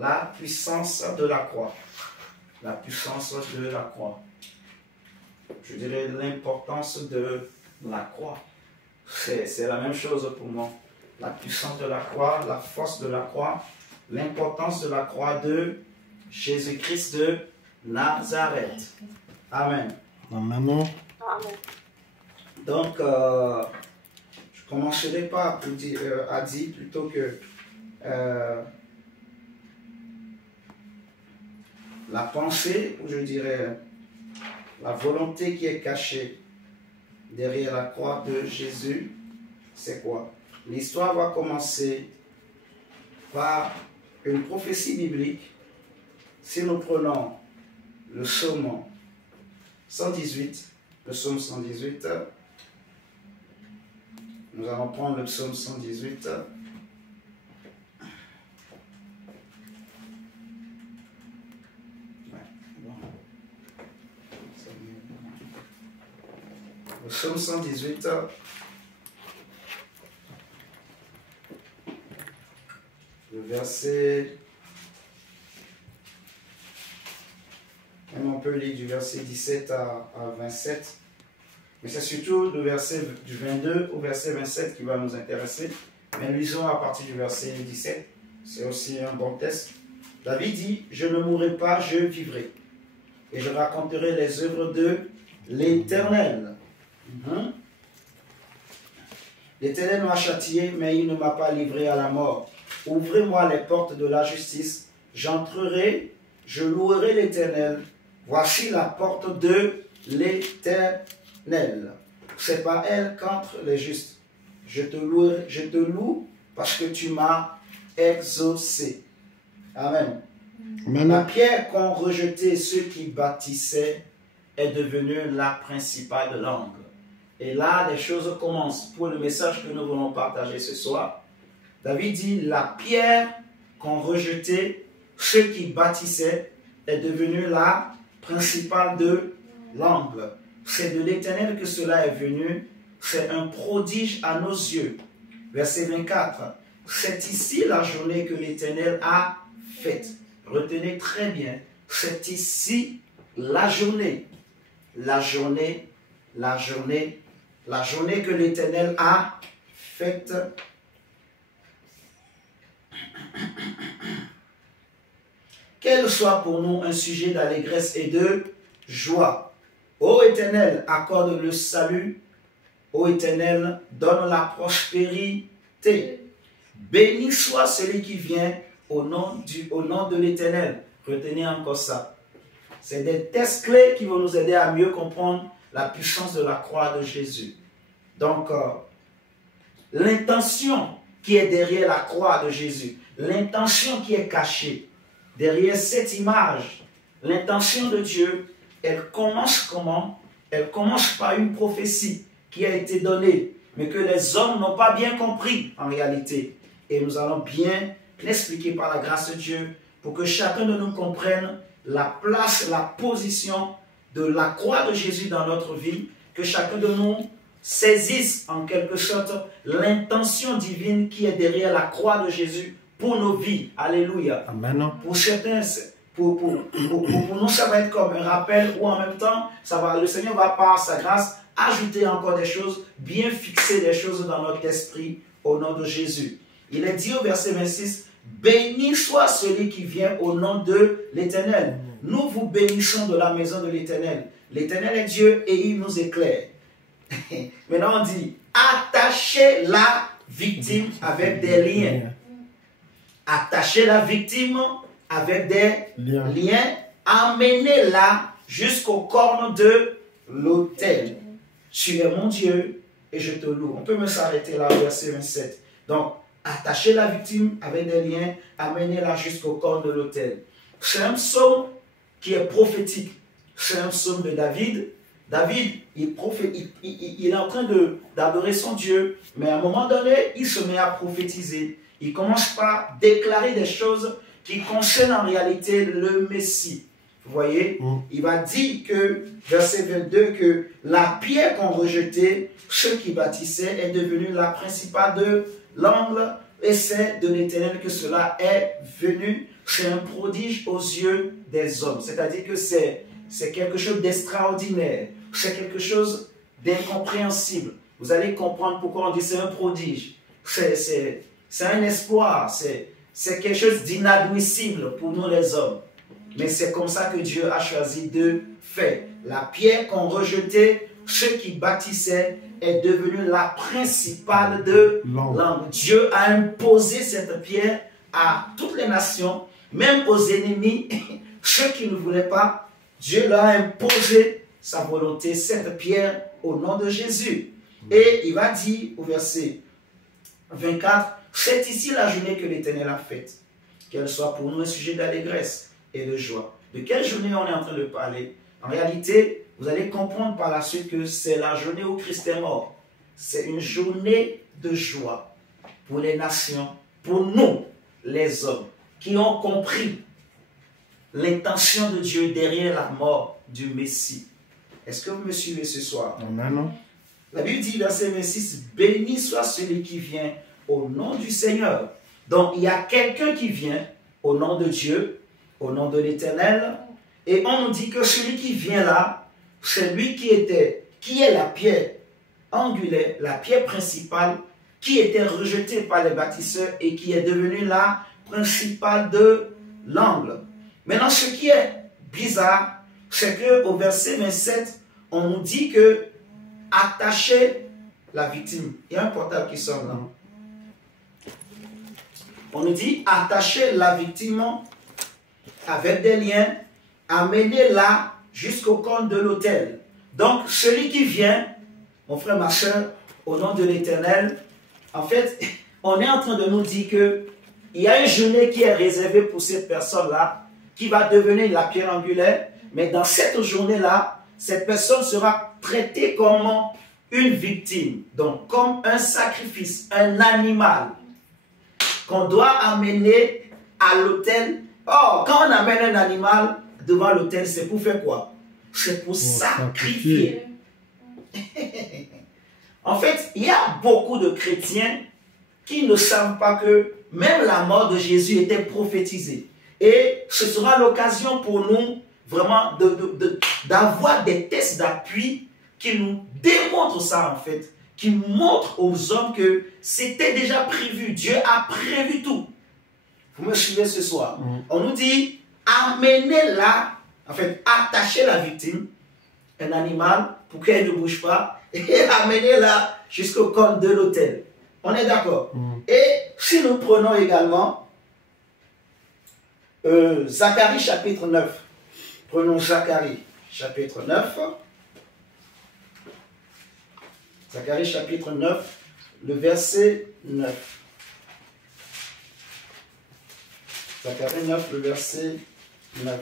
la puissance de la croix. La puissance de la croix. Je dirais l'importance de la croix. C'est la même chose pour moi. La puissance de la croix, la force de la croix, l'importance de la croix de Jésus-Christ de Nazareth. Amen. Amen. Donc, je commencerai pas à dire plutôt que la pensée, ou je dirais la volonté qui est cachée derrière la croix de Jésus, c'est quoi? L'histoire va commencer par une prophétie biblique. Si nous prenons le psaume 118, nous allons prendre le psaume 118. Le psaume 118, le verset, même on peut lire du verset 17 à 27, mais c'est surtout le verset du 22 au verset 27 qui va nous intéresser. Mais lisons à partir du verset 17, c'est aussi un bon texte. David dit, « Je ne mourrai pas, je vivrai, et je raconterai les œuvres de l'Éternel. » L'Éternel m'a châtié, mais il ne m'a pas livré à la mort. Ouvrez-moi les portes de la justice, j'entrerai, je louerai l'Éternel. Voici la porte de l'Éternel. C'est par elle qu'entrent les justes. Je te loue parce que tu m'as exaucé. Amen. Amen. La pierre qu'ont rejetée ceux qui bâtissaient est devenue la principale de l'angle. Et là, les choses commencent. Pour le message que nous voulons partager ce soir, David dit, la pierre qu'ont rejetée ceux qui bâtissaient est devenue la principale de l'angle. C'est de l'Éternel que cela est venu. C'est un prodige à nos yeux. Verset 24. C'est ici la journée que l'Éternel a faite. Retenez très bien. C'est ici la journée. La journée que l'Éternel a faite. Qu'elle soit pour nous un sujet d'allégresse et de joie. Ô Éternel, accorde le salut. Ô Éternel, donne la prospérité. Béni soit celui qui vient au nom de l'Éternel. Retenez encore ça. C'est des textes clés qui vont nous aider à mieux comprendre la puissance de la croix de Jésus. Donc, l'intention qui est derrière la croix de Jésus, l'intention qui est cachée derrière cette image, l'intention de Dieu, elle commence comment? Elle commence par une prophétie qui a été donnée, mais que les hommes n'ont pas bien compris en réalité. Et nous allons bien l'expliquer par la grâce de Dieu pour que chacun de nous comprenne la place, la position de la croix de Jésus dans notre vie, que chacun de nous saisisse en quelque sorte l'intention divine qui est derrière la croix de Jésus pour nos vies. Alléluia. Amen. Pour certains, pour nous, ça va être comme un rappel ou en même temps, le Seigneur va par sa grâce ajouter encore des choses, bien fixer des choses dans notre esprit au nom de Jésus. Il est dit au verset 26, « Béni soit celui qui vient au nom de l'Éternel. » Nous vous bénissons de la maison de l'Éternel. L'Éternel est Dieu et il nous éclaire. Maintenant on dit, attachez la victime avec des liens. Attachez la victime avec des liens. Amenez-la jusqu'aux cornes de l'autel. Tu es mon Dieu et je te loue. On peut me s'arrêter là au verset 27. Donc, attachez la victime avec des liens, amenez-la jusqu'aux cornes de l'autel. C'est un psaume qui est prophétique. C'est un psaume de David. David, il est en train d'adorer son Dieu, mais à un moment donné, il se met à prophétiser. Il commence par déclarer des choses qui concernent en réalité le Messie. Vous voyez, il va dire que, verset 22, que la pierre qu'ont rejetée ceux qui bâtissaient est devenue la principale de l'angle, et c'est de l'Éternel que cela est venu. c'est un prodige aux yeux des hommes. C'est-à-dire que c'est quelque chose d'extraordinaire. C'est quelque chose d'incompréhensible. Vous allez comprendre pourquoi on dit c'est un prodige. C'est un espoir. C'est quelque chose d'inadmissible pour nous les hommes. Mais c'est comme ça que Dieu a choisi de faire. La pierre qu'on rejetait, ceux qui bâtissaient, est devenue la principale de l'angle. Dieu a imposé cette pierre à toutes les nations, même aux ennemis, ceux qui ne voulaient pas. Dieu leur a imposé sa volonté, cette pierre, au nom de Jésus. Et il va dire au verset 24, « C'est ici la journée que l'Éternel a faite, qu'elle soit pour nous un sujet d'allégresse et de joie. » De quelle journée on est en train de parler? En réalité, vous allez comprendre par la suite que c'est la journée où Christ est mort. C'est une journée de joie pour les nations, pour nous, les hommes, qui ont compris l'intention de Dieu derrière la mort du Messie. Est-ce que vous me suivez ce soir? Amen. La Bible dit, verset 26, « Béni soit celui qui vient au nom du Seigneur. » Donc, il y a quelqu'un qui vient au nom de Dieu, au nom de l'Éternel, et on nous dit que celui qui vient là, c'est lui qui est la pierre angulaire, la pierre principale, qui était rejetée par les bâtisseurs et qui est devenue la principale de l'angle. Maintenant, ce qui est bizarre, c'est qu'au verset 27, on nous dit que attacher la victime. Il y a un portable qui sonne là. On nous dit attacher la victime avec des liens, amener-la jusqu'au corps de l'autel. Donc, celui qui vient, mon frère, ma soeur, au nom de l'Éternel, en fait, on est en train de nous dire que il y a une journée qui est réservée pour cette personne-là, qui va devenir la pierre angulaire, mais dans cette journée-là, cette personne sera traitée comme une victime, donc comme un sacrifice, un animal qu'on doit amener à l'autel. Or, quand on amène un animal devant l'autel, c'est pour faire quoi? C'est pour sacrifier. En fait, il y a beaucoup de chrétiens qui ne savent pas que même la mort de Jésus était prophétisée. Et ce sera l'occasion pour nous vraiment d'avoir des tests d'appui qui nous démontrent ça en fait, qui montrent aux hommes que c'était déjà prévu. Dieu a prévu tout. Vous me suivez ce soir? On nous dit, amenez-la, en fait, attachez la victime, un animal, pour qu'elle ne bouge pas, et amenez-la jusqu'au corps de l'autel. On est d'accord? Et si nous prenons également Zacharie chapitre 9, prenons Zacharie chapitre 9, Zacharie chapitre 9, le verset 9. Zacharie 9, le verset 9.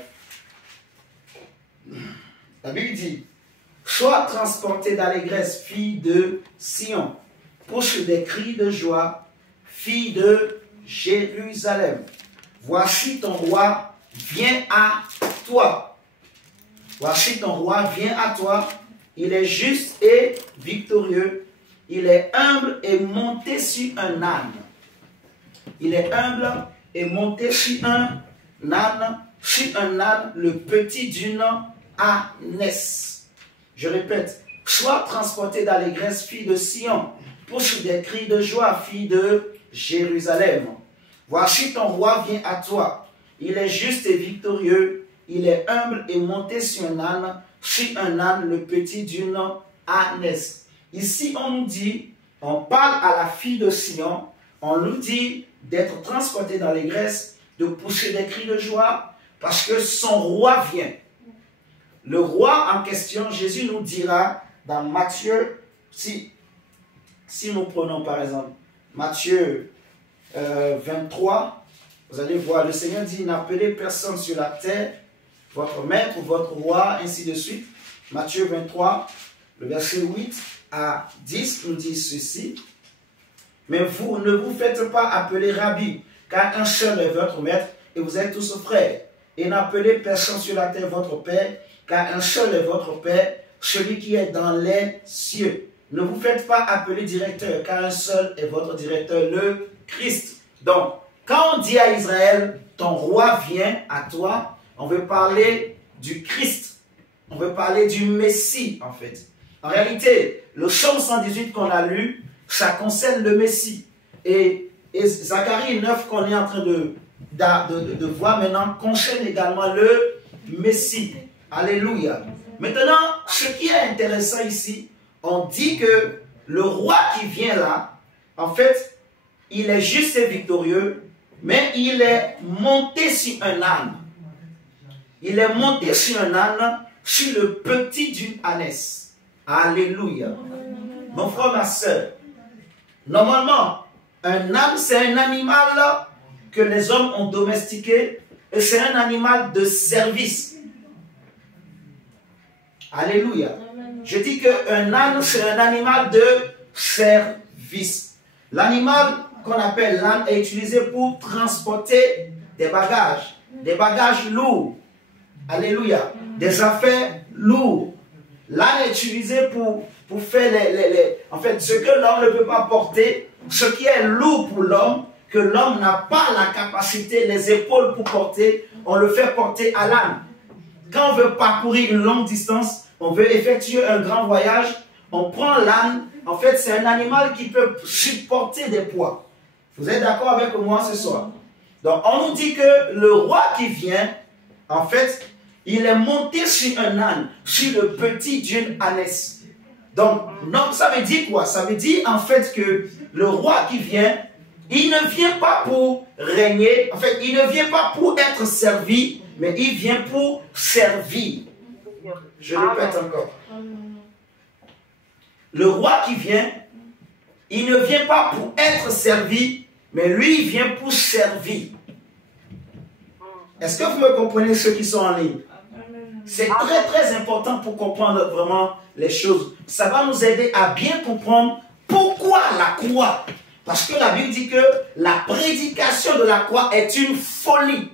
La Bible dit, « Sois transportée d'allégresse, fille de Sion, pousse des cris de joie, fille de Jérusalem. Voici ton roi vient à toi. Voici ton roi vient à toi. Il est juste et victorieux. Il est humble et monté sur un âne. » Il est humble et monté sur un âne, le petit d'une ânesse. Je répète, sois transporté d'allégresse, fille de Sion, pousse des cris de joie, fille de Jérusalem. Voici ton roi vient à toi. Il est juste et victorieux. Il est humble et monté sur un âne, le petit d'une ânesse. Ici, on nous dit, on parle à la fille de Sion, on nous dit d'être transporté dans l'allégresse, de pousser des cris de joie, parce que son roi vient. Le roi en question, Jésus nous dira dans Matthieu, si nous prenons par exemple Matthieu 23, vous allez voir, le Seigneur dit, n'appelez personne sur la terre, votre maître, votre roi, ainsi de suite. Matthieu 23, le verset 8 à 10 nous dit ceci. Mais vous ne vous faites pas appeler Rabbi, car un seul est votre maître, et vous êtes tous frères. Et n'appelez personne sur la terre votre père, car un seul est votre père, celui qui est dans les cieux. Ne vous faites pas appeler directeur, car un seul est votre directeur, le Christ. Donc, quand on dit à Israël, ton roi vient à toi, on veut parler du Christ. On veut parler du Messie, en fait. En réalité, le psaume 118 qu'on a lu, ça concerne le Messie. Et Zacharie 9 qu'on est en train de voir maintenant concerne également le Messie. Alléluia. Maintenant, ce qui est intéressant ici, on dit que le roi qui vient là, en fait, il est juste et victorieux, mais il est monté sur un âne. Il est monté sur un âne, sur le petit d'une ânesse. Alléluia. Mon frère, ma soeur, normalement, un âne, c'est un animal que les hommes ont domestiqué et c'est un animal de service. Alléluia. Je dis qu'un âne, c'est un animal de service. L'animal qu'on appelle l'âne est utilisé pour transporter des bagages lourds. Alléluia. Des affaires lourdes. L'âne est utilisé pour faire en fait, ce que l'homme ne peut pas porter, ce qui est lourd pour l'homme, que l'homme n'a pas la capacité, les épaules pour porter, on le fait porter à l'âne. Quand on veut parcourir une longue distance, on veut effectuer un grand voyage, on prend l'âne. En fait, c'est un animal qui peut supporter des poids. Vous êtes d'accord avec moi ce soir? Donc, on nous dit que le roi qui vient, en fait, il est monté sur un âne, sur le petit d'une ânesse. Donc, non, ça veut dire quoi? Ça veut dire en fait que le roi qui vient, il ne vient pas pour régner, en fait, il ne vient pas pour être servi, mais il vient pour servir. Je répète encore. Le roi qui vient, il ne vient pas pour être servi, mais lui, il vient pour servir. Est-ce que vous me comprenez, ceux qui sont en ligne? C'est très très important pour comprendre vraiment les choses. Ça va nous aider à bien comprendre pourquoi la croix. Parce que la Bible dit que la prédication de la croix est une folie.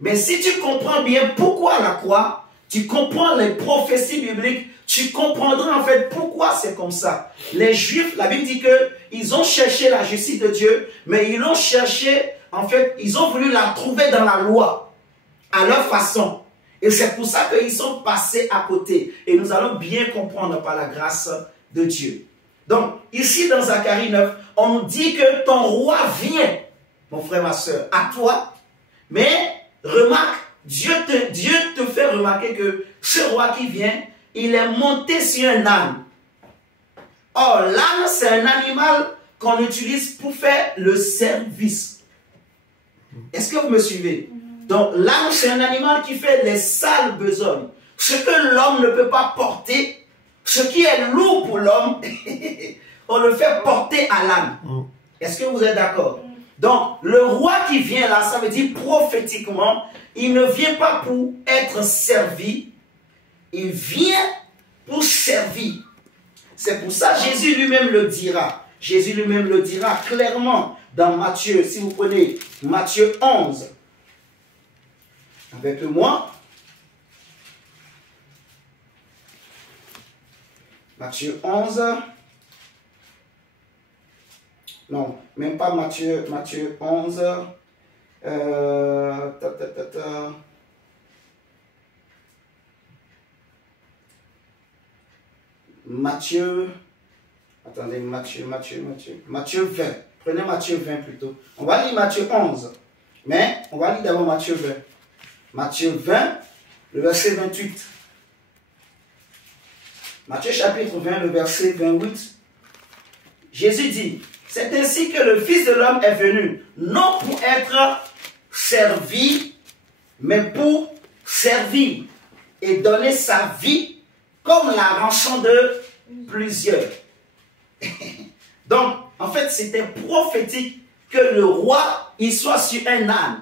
Mais si tu comprends bien pourquoi la croix, tu comprends les prophéties bibliques, tu comprendras en fait pourquoi c'est comme ça. Les Juifs, la Bible dit qu'ils ont cherché la justice de Dieu, mais ils l'ont cherché, en fait, ils ont voulu la trouver dans la loi, à leur façon. Et c'est pour ça qu'ils sont passés à côté. Et nous allons bien comprendre par la grâce de Dieu. Donc, ici dans Zacharie 9, on nous dit que ton roi vient, mon frère, ma soeur, à toi. Mais, remarque, Dieu te fait remarquer que ce roi qui vient, il est monté sur un âne. Or, l'âne, c'est un animal qu'on utilise pour faire le service. Est-ce que vous me suivez? Donc, l'âne, c'est un animal qui fait les sales besognes. Ce que l'homme ne peut pas porter, ce qui est lourd pour l'homme, on le fait porter à l'âne. Est-ce que vous êtes d'accord? Donc, le roi qui vient là, ça veut dire prophétiquement, il ne vient pas pour être servi, il vient pour servir. C'est pour ça que Jésus lui-même le dira. Jésus lui-même le dira clairement dans Matthieu. Si vous prenez Matthieu 11, avec moi. Matthieu 11. Non, même pas Matthieu 11. Matthieu, attendez, Matthieu 20. Prenez Matthieu 20 plutôt. On va lire Matthieu 11, mais on va lire d'abord Matthieu 20. Matthieu 20, le verset 28. Matthieu chapitre 20, le verset 28. Jésus dit, c'est ainsi que le Fils de l'homme est venu, non pour être servi, mais pour servir et donner sa vie comme la rançon de plusieurs. Donc, en fait, c'était prophétique que le roi, il soit sur un âne.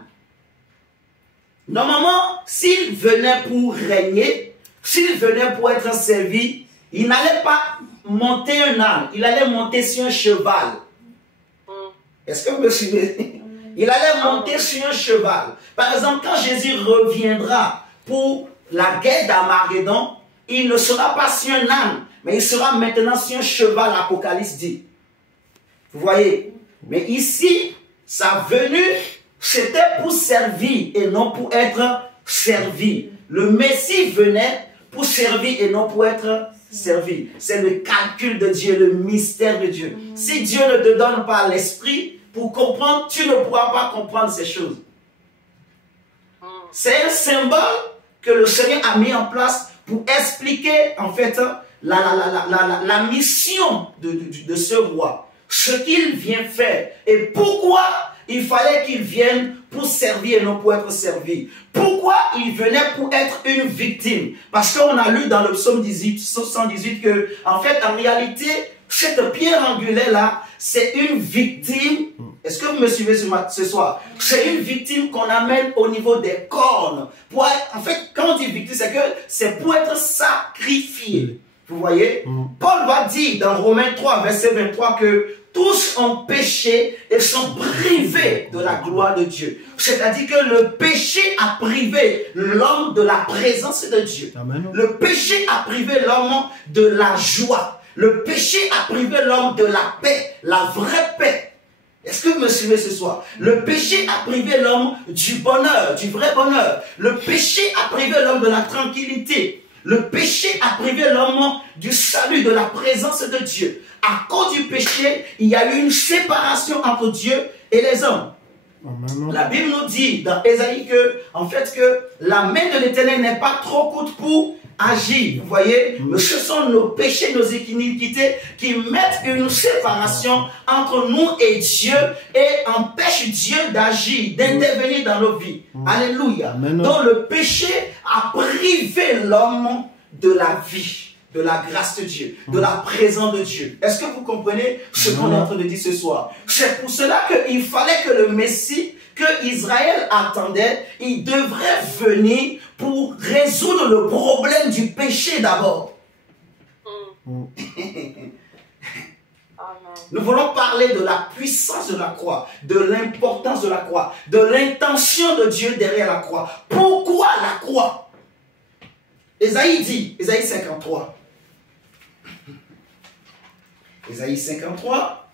Normalement, s'il venait pour régner, s'il venait pour être servi, il n'allait pas monter un âne, il allait monter sur un cheval. Est-ce que vous me suivez? Il allait monter sur un cheval. Par exemple, quand Jésus reviendra pour la guerre d'Armageddon, il ne sera pas sur un âne, mais il sera maintenant sur un cheval, l'Apocalypse dit. Vous voyez? Mais ici, sa venue, c'était pour servir et non pour être servi. Le Messie venait pour servir et non pour être servi. C'est le calcul de Dieu, le mystère de Dieu. Si Dieu ne te donne pas l'esprit pour comprendre, tu ne pourras pas comprendre ces choses. C'est un symbole que le Seigneur a mis en place pour expliquer en fait la mission de ce roi, ce qu'il vient faire et pourquoi il fallait qu'il vienne pour servir et non pour être servi. Pourquoi il venait pour être une victime? Parce qu'on a lu dans le psaume 118 que, en fait, en réalité, cette pierre angulaire-là, c'est une victime. Est-ce que vous me suivez ce soir? C'est une victime qu'on amène au niveau des cornes. En fait, quand on dit victime, c'est pour être sacrifié. Vous voyez? Paul va dire dans Romains 3, verset 23 que tous ont péché et sont privés de la gloire de Dieu. C'est-à-dire que le péché a privé l'homme de la présence de Dieu. Amen. Le péché a privé l'homme de la joie. Le péché a privé l'homme de la paix, la vraie paix. Est-ce que vous me suivez ce soir? Le péché a privé l'homme du bonheur, du vrai bonheur. Le péché a privé l'homme de la tranquillité. Le péché a privé l'homme du salut, de la présence de Dieu. À cause du péché, il y a eu une séparation entre Dieu et les hommes. Amen. La Bible nous dit dans Ésaïe que, en fait, que la main de l'Éternel n'est pas trop courte pour agir. Vous voyez, mais ce sont nos péchés, nos iniquités qui mettent une séparation entre nous et Dieu et empêchent Dieu d'agir, d'intervenir dans nos vies. Alléluia. Amen. Donc le péché a privé l'homme de la vie, de la grâce de Dieu, de la présence de Dieu. Est-ce que vous comprenez ce qu'on est en train de dire ce soir? C'est pour cela qu'il fallait que le Messie que Israël attendait, il devrait venir pour résoudre le problème du péché d'abord. Nous voulons parler de la puissance de la croix, de l'importance de la croix, de l'intention de Dieu derrière la croix. Pourquoi la croix? Ésaïe dit, Ésaïe 53. Ésaïe 53,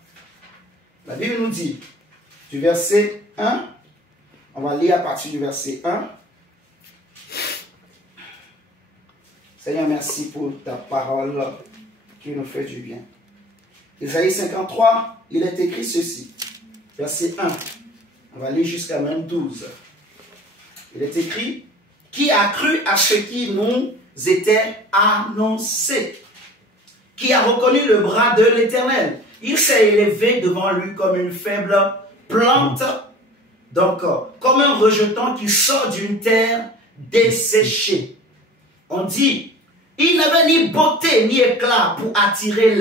la Bible nous dit, du verset 1, on va lire à partir du verset 1. Seigneur, merci pour ta parole qui nous fait du bien. Ésaïe 53, il est écrit ceci, verset 1. On va lire jusqu'à même 12. Il est écrit, qui a cru à ce qui nous était annoncé, qui a reconnu le bras de l'Éternel. Il s'est élevé devant lui comme une faible plante, donc comme un rejeton qui sort d'une terre desséchée. On dit, il n'avait ni beauté ni éclat pour attirer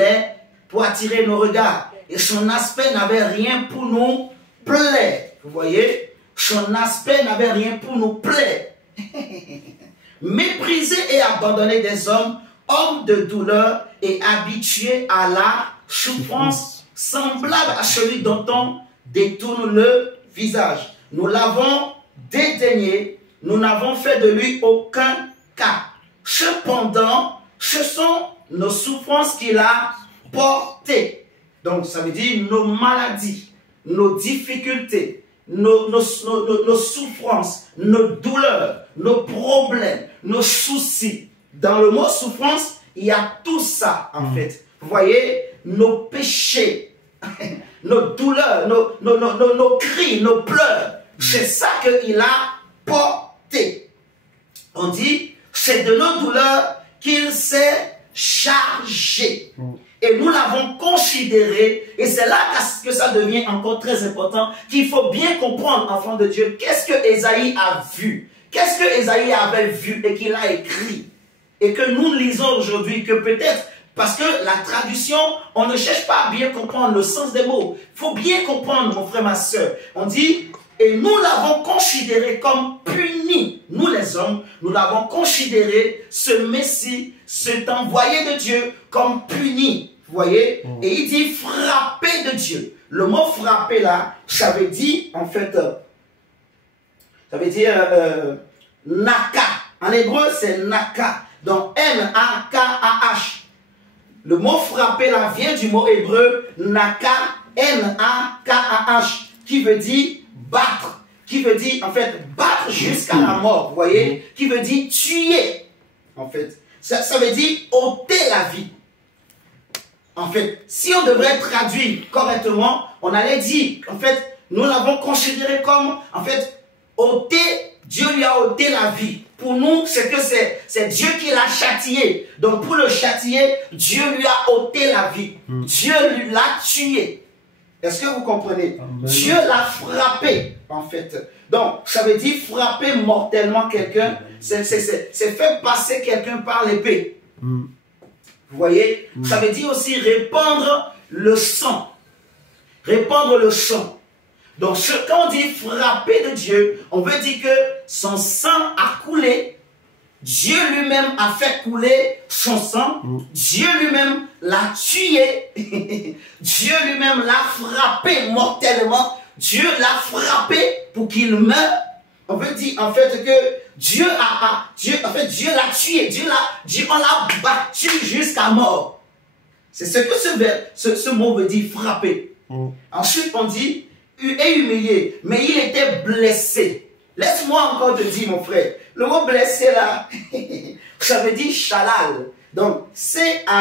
nos regards. Et son aspect n'avait rien pour nous plaire. Vous voyez, son aspect n'avait rien pour nous plaire. Méprisé et abandonné des hommes, homme de douleur et habitué à la souffrance, semblable à celui dont on détourne le visage. Nous l'avons dédaigné, nous n'avons fait de lui aucun cas. Cependant, ce sont nos souffrances qu'il a portées. Donc, ça veut dire nos maladies, nos difficultés, nos souffrances, nos douleurs, nos problèmes, nos soucis. Dans le mot souffrance, il y a tout ça, en fait. Vous voyez, nos péchés, nos douleurs, nos cris, nos pleurs. C'est ça qu'il a porté. On dit, c'est de nos douleurs qu'il s'est chargé. Et nous l'avons considéré, et c'est là que ça devient encore très important, qu'il faut bien comprendre, enfant de Dieu, qu'est-ce que Ésaïe a vu, qu'est-ce que Ésaïe avait vu et qu'il a écrit, et que nous lisons aujourd'hui, que peut-être, parce que la traduction, on ne cherche pas à bien comprendre le sens des mots, il faut bien comprendre, mon frère, ma soeur, on dit, et nous l'avons considéré comme puni, nous les hommes, nous l'avons considéré, ce Messie, cet envoyé de Dieu, comme puni. Vous voyez? Et il dit frappé de Dieu. Le mot frappé là, ça veut dire, en fait, ça veut dire naka. En hébreu, c'est naka. Donc, N-A-K-A-H. Le mot frappé là vient du mot hébreu naka, N-A-K-A-H, qui veut dire battre. qui veut dire, en fait, battre jusqu'à la mort, vous voyez, qui veut dire tuer, en fait. Ça veut dire ôter la vie. En fait, si on devrait traduire correctement, on allait dire, en fait, nous l'avons considéré comme, en fait, ôter, Dieu lui a ôté la vie. Pour nous, c'est que c'est Dieu qui l'a châtié. Donc, pour le châtier, Dieu lui a ôté la vie. Dieu l'a tué. Est-ce que vous comprenez? Amen. Dieu l'a frappé, en fait. Donc, ça veut dire frapper mortellement quelqu'un. C'est faire passer quelqu'un par l'épée. Vous voyez? Ça veut dire aussi répandre le sang. Répandre le sang. Donc, quand on dit frapper de Dieu, on veut dire que son sang a coulé. Dieu lui-même a fait couler son sang. Dieu lui-même l'a tué. Dieu lui-même l'a frappé mortellement. Dieu l'a frappé pour qu'il meure. On veut dire en fait que Dieu l'a tué. On l'a battu jusqu'à mort. C'est ce que ce mot veut dire frapper. Ensuite, on dit et humilié, mais il était blessé. Laisse-moi encore te dire, mon frère, le mot blessé là, ça veut dire shalal. Donc, C-H-A-L-A-L.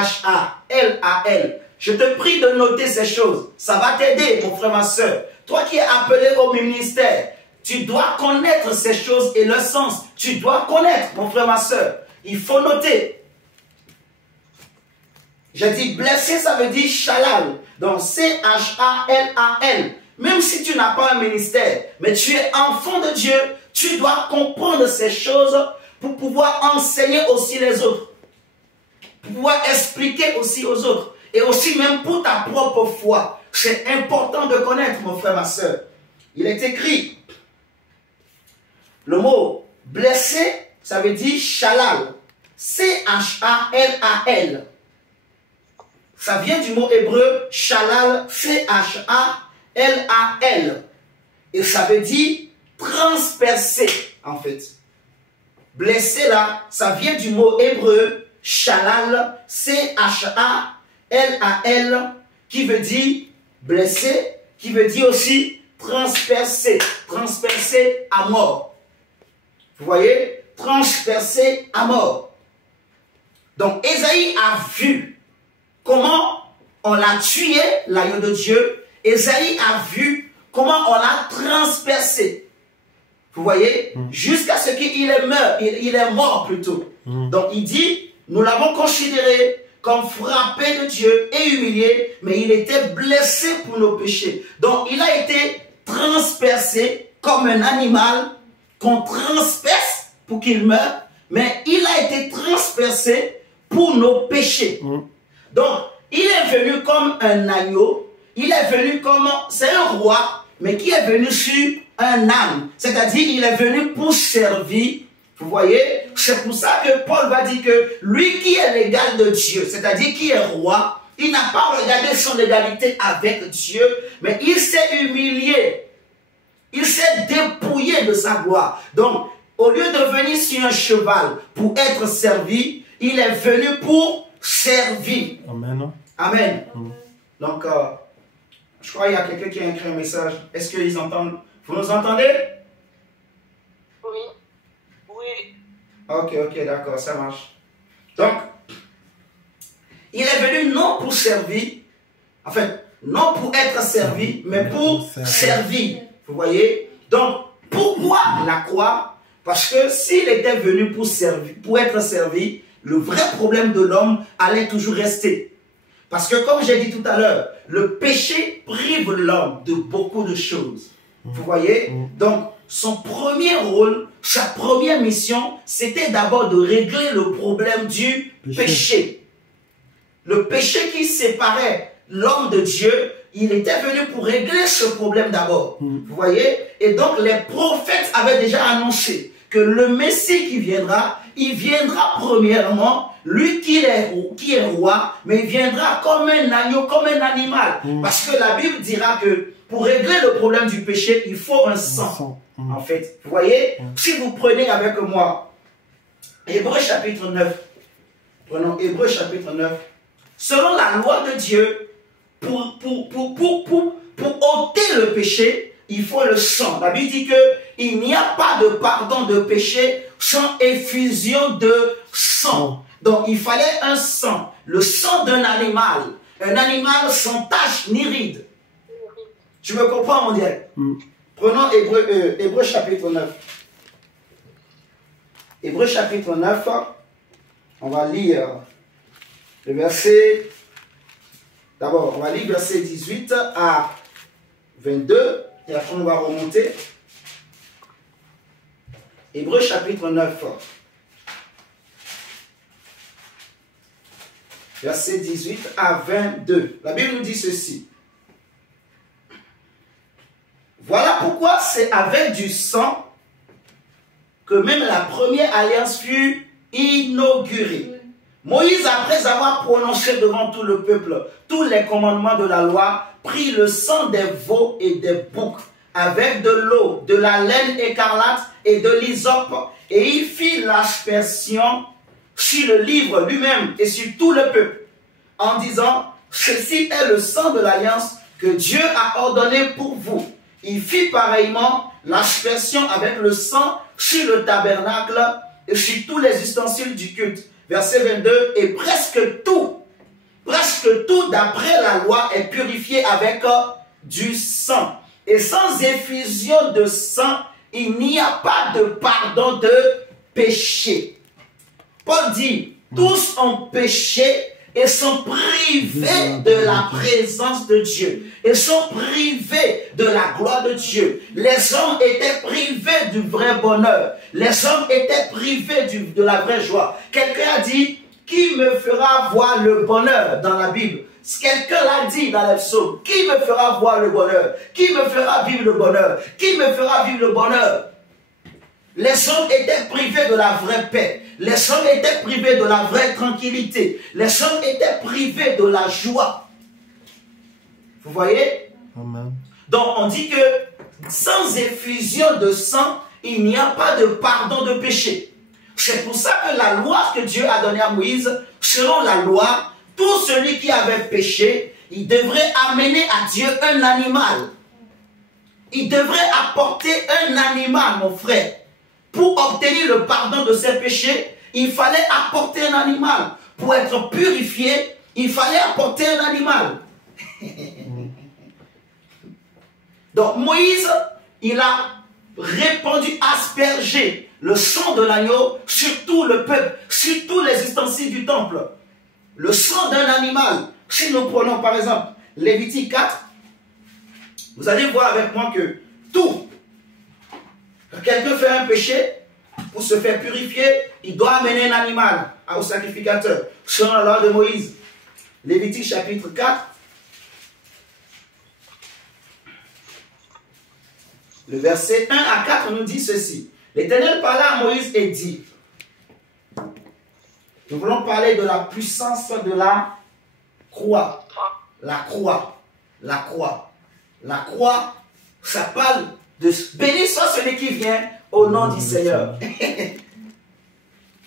Je te prie de noter ces choses. Ça va t'aider, mon frère, ma soeur. Toi qui es appelé au ministère, tu dois connaître ces choses et leur sens. Tu dois connaître, mon frère, ma soeur. Il faut noter. J'ai dit blessé, ça veut dire shalal. Donc, C-H-A-L-A-L. Même si tu n'as pas un ministère, mais tu es enfant de Dieu, tu dois comprendre ces choses pour pouvoir enseigner aussi les autres. Pour pouvoir expliquer aussi aux autres. Et aussi même pour ta propre foi. C'est important de connaître, mon frère, ma soeur. Il est écrit, le mot blessé, ça veut dire shalal. C-H-A-L-A-L. Ça vient du mot hébreu shalal, C-H-A-L-A-L. Et ça veut dire transpercer, en fait. Blessé là, ça vient du mot hébreu shalal, C-H-A-L-A-L, qui veut dire blessé, qui veut dire aussi transpercer, transpercer à mort. Vous voyez? Transpercer à mort. Donc, Ésaïe a vu comment on l'a tué, l'agneau de Dieu. Ésaïe a vu comment on l'a transpercé. Vous voyez? Jusqu'à ce qu'il meure. Il est mort plutôt. Donc, il dit, nous l'avons considéré comme frappé de Dieu et humilié, mais il était blessé pour nos péchés. Donc, il a été transpercé comme un animal qu'on transperce pour qu'il meure, mais il a été transpercé pour nos péchés. Donc, il est venu comme un agneau, il est venu comme, c'est un roi, mais qui est venu sur un âne. C'est-à-dire, il est venu pour servir. Vous voyez, c'est pour ça que Paul va dire que lui qui est l'égal de Dieu, c'est-à-dire qui est roi, il n'a pas regardé son égalité avec Dieu, mais il s'est humilié. Il s'est dépouillé de sa gloire. Donc, au lieu de venir sur un cheval pour être servi, il est venu pour servir. Amen. Amen. Donc, je crois qu'il y a quelqu'un qui a écrit un message. Est-ce qu'ils entendent? Vous nous entendez? Oui. Oui. Ok, d'accord, ça marche. Donc, il est venu non pour servir, en fait, non pour être servi, mais pour servir. Vous voyez? Donc, pourquoi la croix? Parce que s'il était venu pour servir, pour être servi, le vrai problème de l'homme allait toujours rester. Parce que comme j'ai dit tout à l'heure, le péché prive l'homme de beaucoup de choses. Vous voyez? Donc, son premier rôle, sa première mission, c'était d'abord de régler le problème du péché. Le péché qui séparait l'homme de Dieu, il était venu pour régler ce problème d'abord. Vous voyez? Et donc, les prophètes avaient déjà annoncé que le Messie qui viendra, il viendra premièrement, lui qui est roi, mais il viendra comme un agneau, comme un animal. Parce que la Bible dira que pour régler le problème du péché, il faut un sang. En fait, vous voyez, si vous prenez avec moi Hébreux chapitre 9, prenons Hébreux chapitre 9, selon la loi de Dieu, pour ôter le péché, il faut le sang. La Bible dit qu'il n'y a pas de pardon de péché sans effusion de sang. Donc il fallait un sang, le sang d'un animal. Un animal sans tache ni ride. Tu me comprends, mon dieu? Prenons Hébreux chapitre 9. Hébreux chapitre 9, on va lire le verset. D'abord, on va lire verset 18 à 22. Et après, on va remonter. Hébreux chapitre 9. Verset 18 à 22. La Bible nous dit ceci. Voilà pourquoi c'est avec du sang que même la première alliance fut inaugurée. Moïse, après avoir prononcé devant tout le peuple tous les commandements de la loi, prit le sang des veaux et des boucs avec de l'eau, de la laine écarlate et de l'hysope, et il fit l'aspersion sur le livre lui-même et sur tout le peuple, en disant, ceci est le sang de l'alliance que Dieu a ordonné pour vous. Il fit pareillement l'aspersion avec le sang sur le tabernacle et sur tous les ustensiles du culte. Verset 22, et presque tout d'après la loi est purifié avec du sang. Et sans effusion de sang, il n'y a pas de pardon de péché. Paul dit, tous ont péché et sont privés de la présence de Dieu. Et sont privés de la gloire de Dieu. Les hommes étaient privés du vrai bonheur. Les hommes étaient privés de la vraie joie. Quelqu'un a dit, qui me fera voir le bonheur dans la Bible? Quelqu'un l'a dit dans les psaumes. Qui me fera voir le bonheur? Qui me fera vivre le bonheur? Qui me fera vivre le bonheur? Les hommes étaient privés de la vraie paix. Les hommes étaient privés de la vraie tranquillité. Les hommes étaient privés de la joie. Vous voyez? Amen. Donc on dit que sans effusion de sang, il n'y a pas de pardon de péché. C'est pour ça que la loi que Dieu a donnée à Moïse, selon la loi, tout celui qui avait péché, il devrait amener à Dieu un animal. Il devrait apporter un animal, mon frère. Pour obtenir le pardon de ses péchés, il fallait apporter un animal. Pour être purifié, il fallait apporter un animal. Donc Moïse, il a répandu, aspergé le sang de l'agneau sur tout le peuple, sur tous les ustensiles du temple. Le sang d'un animal. Si nous prenons par exemple Lévitique 4, vous allez voir avec moi que tout, quand quelqu'un fait un péché, pour se faire purifier, il doit amener un animal au sacrificateur, selon la loi de Moïse. Lévitique chapitre 4, le verset 1 à 4 nous dit ceci. L'Éternel parla à Moïse et dit, nous voulons parler de la puissance de la croix. La croix. La croix. La croix, ça parle de béni soit celui qui vient au nom du Seigneur.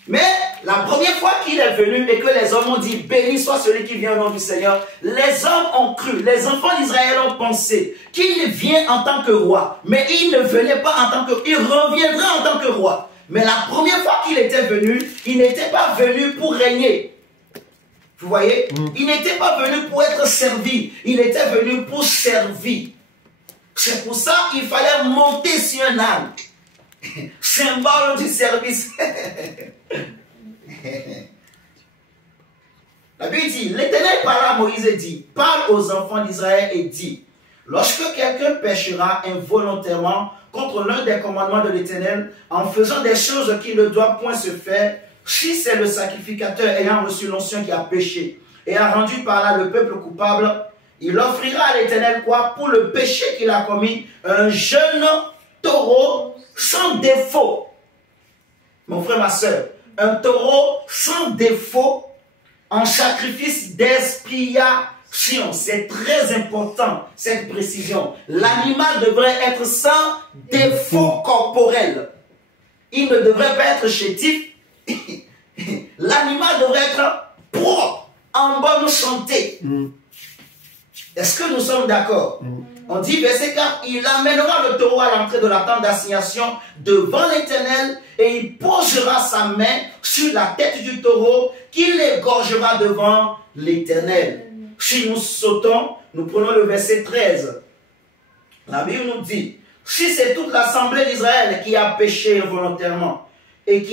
Mais la première fois qu'il est venu et que les hommes ont dit béni soit celui qui vient au nom du Seigneur, les hommes ont cru, les enfants d'Israël ont pensé qu'il vient en tant que roi. Mais il ne venait pas en tant que... Il reviendra en tant que roi. Mais la première fois qu'il était venu, il n'était pas venu pour régner. Vous voyez? Il n'était pas venu pour être servi. Il était venu pour servir. C'est pour ça qu'il fallait monter sur un âne. Symbole du service. La Bible dit, l'Éternel parla à Moïse et dit, parle aux enfants d'Israël et dit, lorsque quelqu'un péchera involontairement contre l'un des commandements de l'Éternel, en faisant des choses qui ne doivent point se faire, si c'est le sacrificateur ayant reçu l'onction qui a péché et a rendu par là le peuple coupable, il offrira à l'Éternel quoi? Pour le péché qu'il a commis, un jeune taureau sans défaut. Mon frère, ma soeur, un taureau sans défaut en sacrifice d'expiation. C'est très important, cette précision. L'animal devrait être sans défaut corporel. Il ne devrait pas être chétif. L'animal devrait être propre, en bonne santé. Est-ce que nous sommes d'accord? On dit, verset 4, il amènera le taureau à l'entrée de la tente d'assignation devant l'Éternel et il posera sa main sur la tête du taureau qu'il égorgera devant l'Éternel. Si nous sautons, nous prenons le verset 13. La Bible nous dit, si c'est toute l'assemblée d'Israël qui a péché volontairement et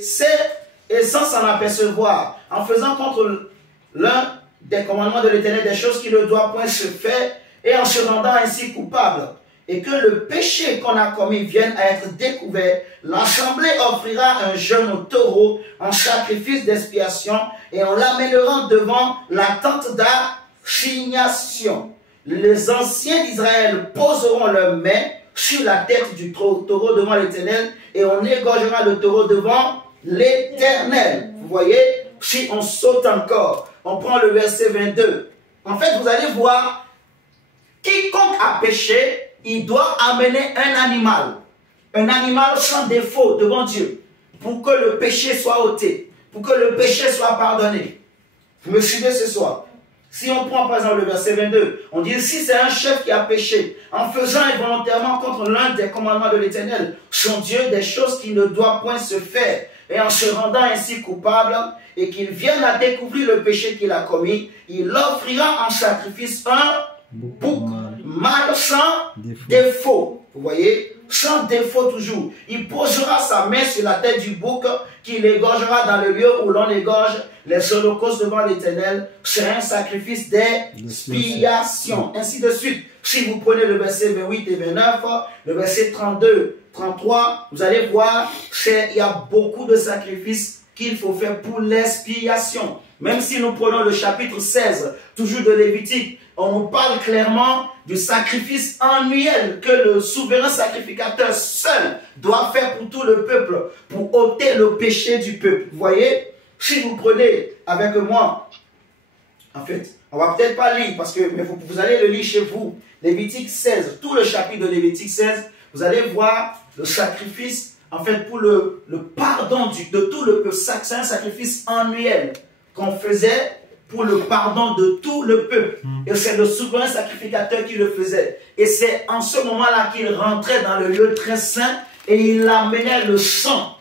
sans s'en apercevoir, en faisant contre l'un des commandements de l'Éternel des choses qui ne doivent point se faire et en se rendant ainsi coupable, et que le péché qu'on a commis vienne à être découvert, l'assemblée offrira un jeune taureau en sacrifice d'expiation et on l'amènera devant la tente d'assignation. Les anciens d'Israël poseront leurs mains sur la tête du taureau devant l'Éternel et on égorgera le taureau devant l'Éternel. Vous voyez, si on saute encore, on prend le verset 22. En fait, vous allez voir, quiconque a péché, il doit amener un animal sans défaut devant Dieu, pour que le péché soit ôté, pour que le péché soit pardonné. Vous me suivez ce soir? Si on prend par exemple le verset 22, on dit si c'est un chef qui a péché en faisant involontairement contre l'un des commandements de l'Éternel, son Dieu, des choses qui ne doivent point se faire, et en se rendant ainsi coupable, et qu'il vienne à découvrir le péché qu'il a commis, il offrira en sacrifice un bouc mâle sans défaut. Vous voyez, sans défaut toujours. Il posera sa main sur la tête du bouc qu'il égorgera dans le lieu où l'on égorge les holocaustes devant l'Éternel. C'est un sacrifice d'expiation. Ainsi de suite. Si vous prenez le verset 28 et 29, le verset 32, 33, vous allez voir qu'il y a beaucoup de sacrifices qu'il faut faire pour l'expiation. Même si nous prenons le chapitre 16, toujours de Lévitique, on nous parle clairement du sacrifice annuel que le souverain sacrificateur seul doit faire pour tout le peuple, pour ôter le péché du peuple. Vous voyez, si vous prenez avec moi, en fait, on va peut-être pas lire, mais vous allez le lire chez vous, Lévitique 16, tout le chapitre de Lévitique 16, vous allez voir le sacrifice, en fait, pour le pardon de tout le peuple. C'est un sacrifice annuel qu'on faisait pour le pardon de tout le peuple. Et c'est le souverain sacrificateur qui le faisait. Et c'est en ce moment-là qu'il rentrait dans le lieu très saint et il amenait le sang,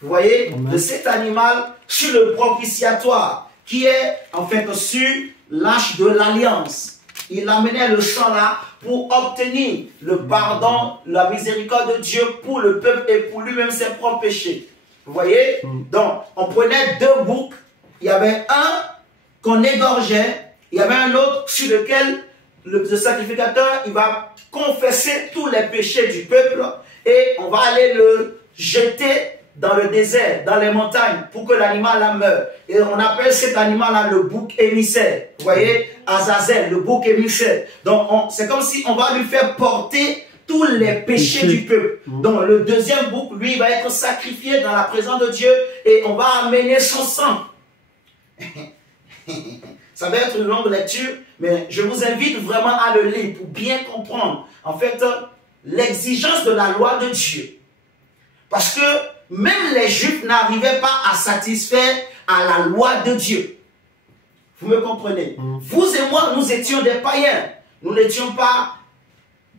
vous voyez, de cet animal sur le propitiatoire, qui est en fait sur l'arche de l'alliance. Il amenait le sang là pour obtenir le pardon, la miséricorde de Dieu pour le peuple et pour lui-même ses propres péchés. Vous voyez? Donc, on prenait deux boucs. Il y avait un qu'on égorgeait, il y avait un autre sur lequel le sacrificateur il va confesser tous les péchés du peuple et on va aller le jeter dans le désert, dans les montagnes, pour que l'animal meure. Et on appelle cet animal-là le bouc émissaire. Vous voyez, Azazel, le bouc émissaire. Donc, c'est comme si on va lui faire porter tous les péchés du peuple. Donc, le deuxième bouc, lui, va être sacrifié dans la présence de Dieu et on va amener son sang. Ça va être une longue lecture, mais je vous invite vraiment à le lire pour bien comprendre, en fait, l'exigence de la loi de Dieu. Parce que même les Juifs n'arrivaient pas à satisfaire à la loi de Dieu. Vous me comprenez? Vous et moi, nous étions des païens. Nous n'étions pas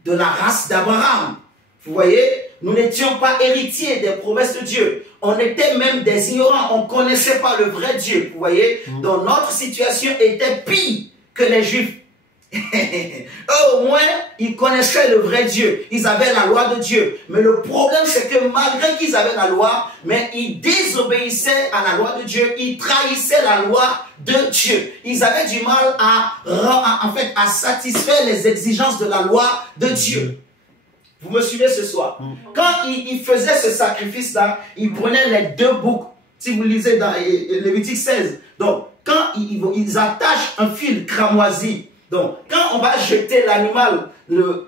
de la race d'Abraham. Vous voyez? Nous n'étions pas héritiers des promesses de Dieu. On était même des ignorants. On ne connaissait pas le vrai Dieu. Vous voyez? Donc notre situation était pire que les Juifs. Eux, au moins, ils connaissaient le vrai Dieu. Ils avaient la loi de Dieu. Mais le problème, c'est que malgré qu'ils avaient la loi, mais ils désobéissaient à la loi de Dieu. Ils trahissaient la loi de Dieu. Ils avaient du mal à satisfaire les exigences de la loi de Dieu. Vous me suivez ce soir? Quand ils faisaient ce sacrifice-là, ils prenaient les deux boucs. Si vous lisez dans Lévitique 16. Donc, quand ils attachent un fil cramoisi, donc, quand on va jeter l'animal, le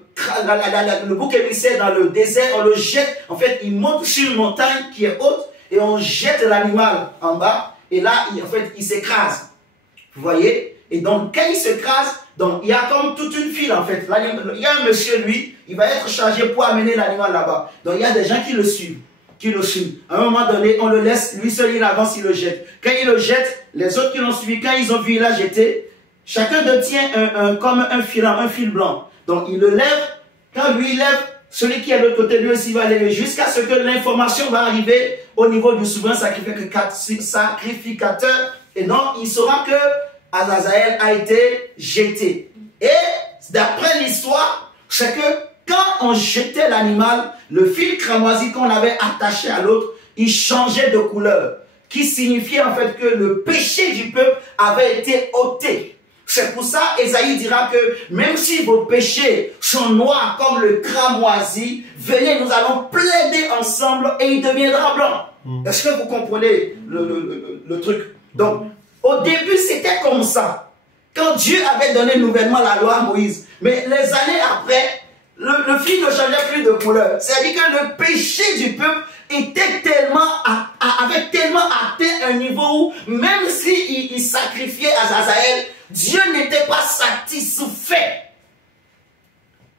bouc émissaire dans le désert, on le jette. En fait, il monte sur une montagne qui est haute et on jette l'animal en bas. Et là, en fait, il s'écrase. Vous voyez? Et donc, quand il s'écrase, donc il y a comme toute une file en fait. Il y a un monsieur, lui, il va être chargé pour amener l'animal là-bas. Donc, il y a des gens qui le suivent. À un moment donné, on le laisse, lui seul, il avance, il le jette. Quand il le jette, les autres qui l'ont suivi, quand ils ont vu, il a jeté. chacun d'eux tient comme un fil blanc. Donc il le lève, quand lui il lève, celui qui est de l'autre côté, lui aussi va lever, jusqu'à ce que l'information va arriver au niveau du souverain sacrificateur. Et non, il saura que Azazel a été jeté. Et d'après l'histoire, c'est que quand on jetait l'animal, le fil cramoisi qu'on avait attaché à l'autre, il changeait de couleur, qui signifiait en fait que le péché du peuple avait été ôté. C'est pour ça, Ésaïe dira que même si vos péchés sont noirs comme le cramoisi, venez, nous allons plaider ensemble et il deviendra blanc. Est-ce que vous comprenez le truc? Donc, au début, c'était comme ça. Quand Dieu avait donné nouvellement la loi à Moïse. Mais les années après, le fil ne changeait plus de couleur. C'est-à-dire que le péché du peuple était avait tellement atteint un niveau où, même s'il sacrifiait Azazel, Dieu n'était pas satisfait.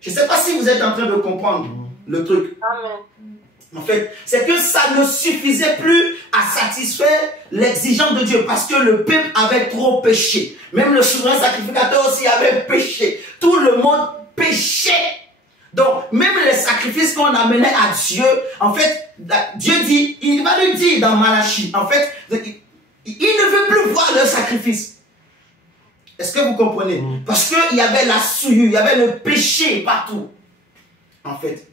Je ne sais pas si vous êtes en train de comprendre le truc. Amen. En fait, c'est que ça ne suffisait plus à satisfaire l'exigence de Dieu parce que le peuple avait trop péché. Même le souverain sacrificateur aussi avait péché. Tout le monde péchait. Donc, même les sacrifices qu'on amenait à Dieu, en fait, Dieu dit, il va lui dire dans Malachie, en fait, il ne veut plus voir le sacrifice. Est-ce que vous comprenez? Parce qu'il y avait la souillure, il y avait le péché partout. En fait.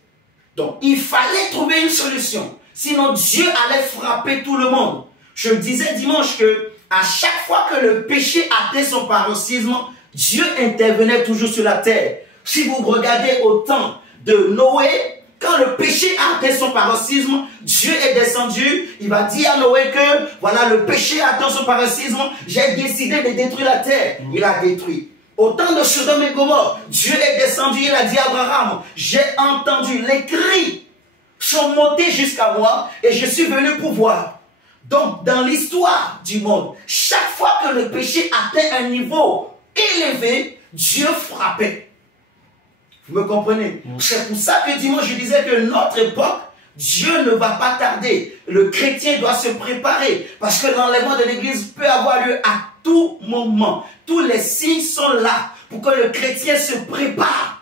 Donc, il fallait trouver une solution. Sinon, Dieu allait frapper tout le monde. Je disais dimanche que à chaque fois que le péché atteint son paroxysme, Dieu intervenait toujours sur la terre. Si vous regardez au temps de Noé, quand le péché a atteint son paroxysme, Dieu est descendu, il va dire à Noé que, voilà, le péché a atteint son paroxysme, j'ai décidé de détruire la terre. Il a détruit. Au temps de Sodome et Gomorrhe, Dieu est descendu, il a dit à Abraham, j'ai entendu les cris sont montés jusqu'à moi et je suis venu pour voir. Donc, dans l'histoire du monde, chaque fois que le péché atteint un niveau élevé, Dieu frappait. Vous me comprenez? C'est pour ça que dimanche, je disais que notre époque, Dieu ne va pas tarder. Le chrétien doit se préparer parce que l'enlèvement de l'église peut avoir lieu à tout moment. Tous les signes sont là pour que le chrétien se prépare.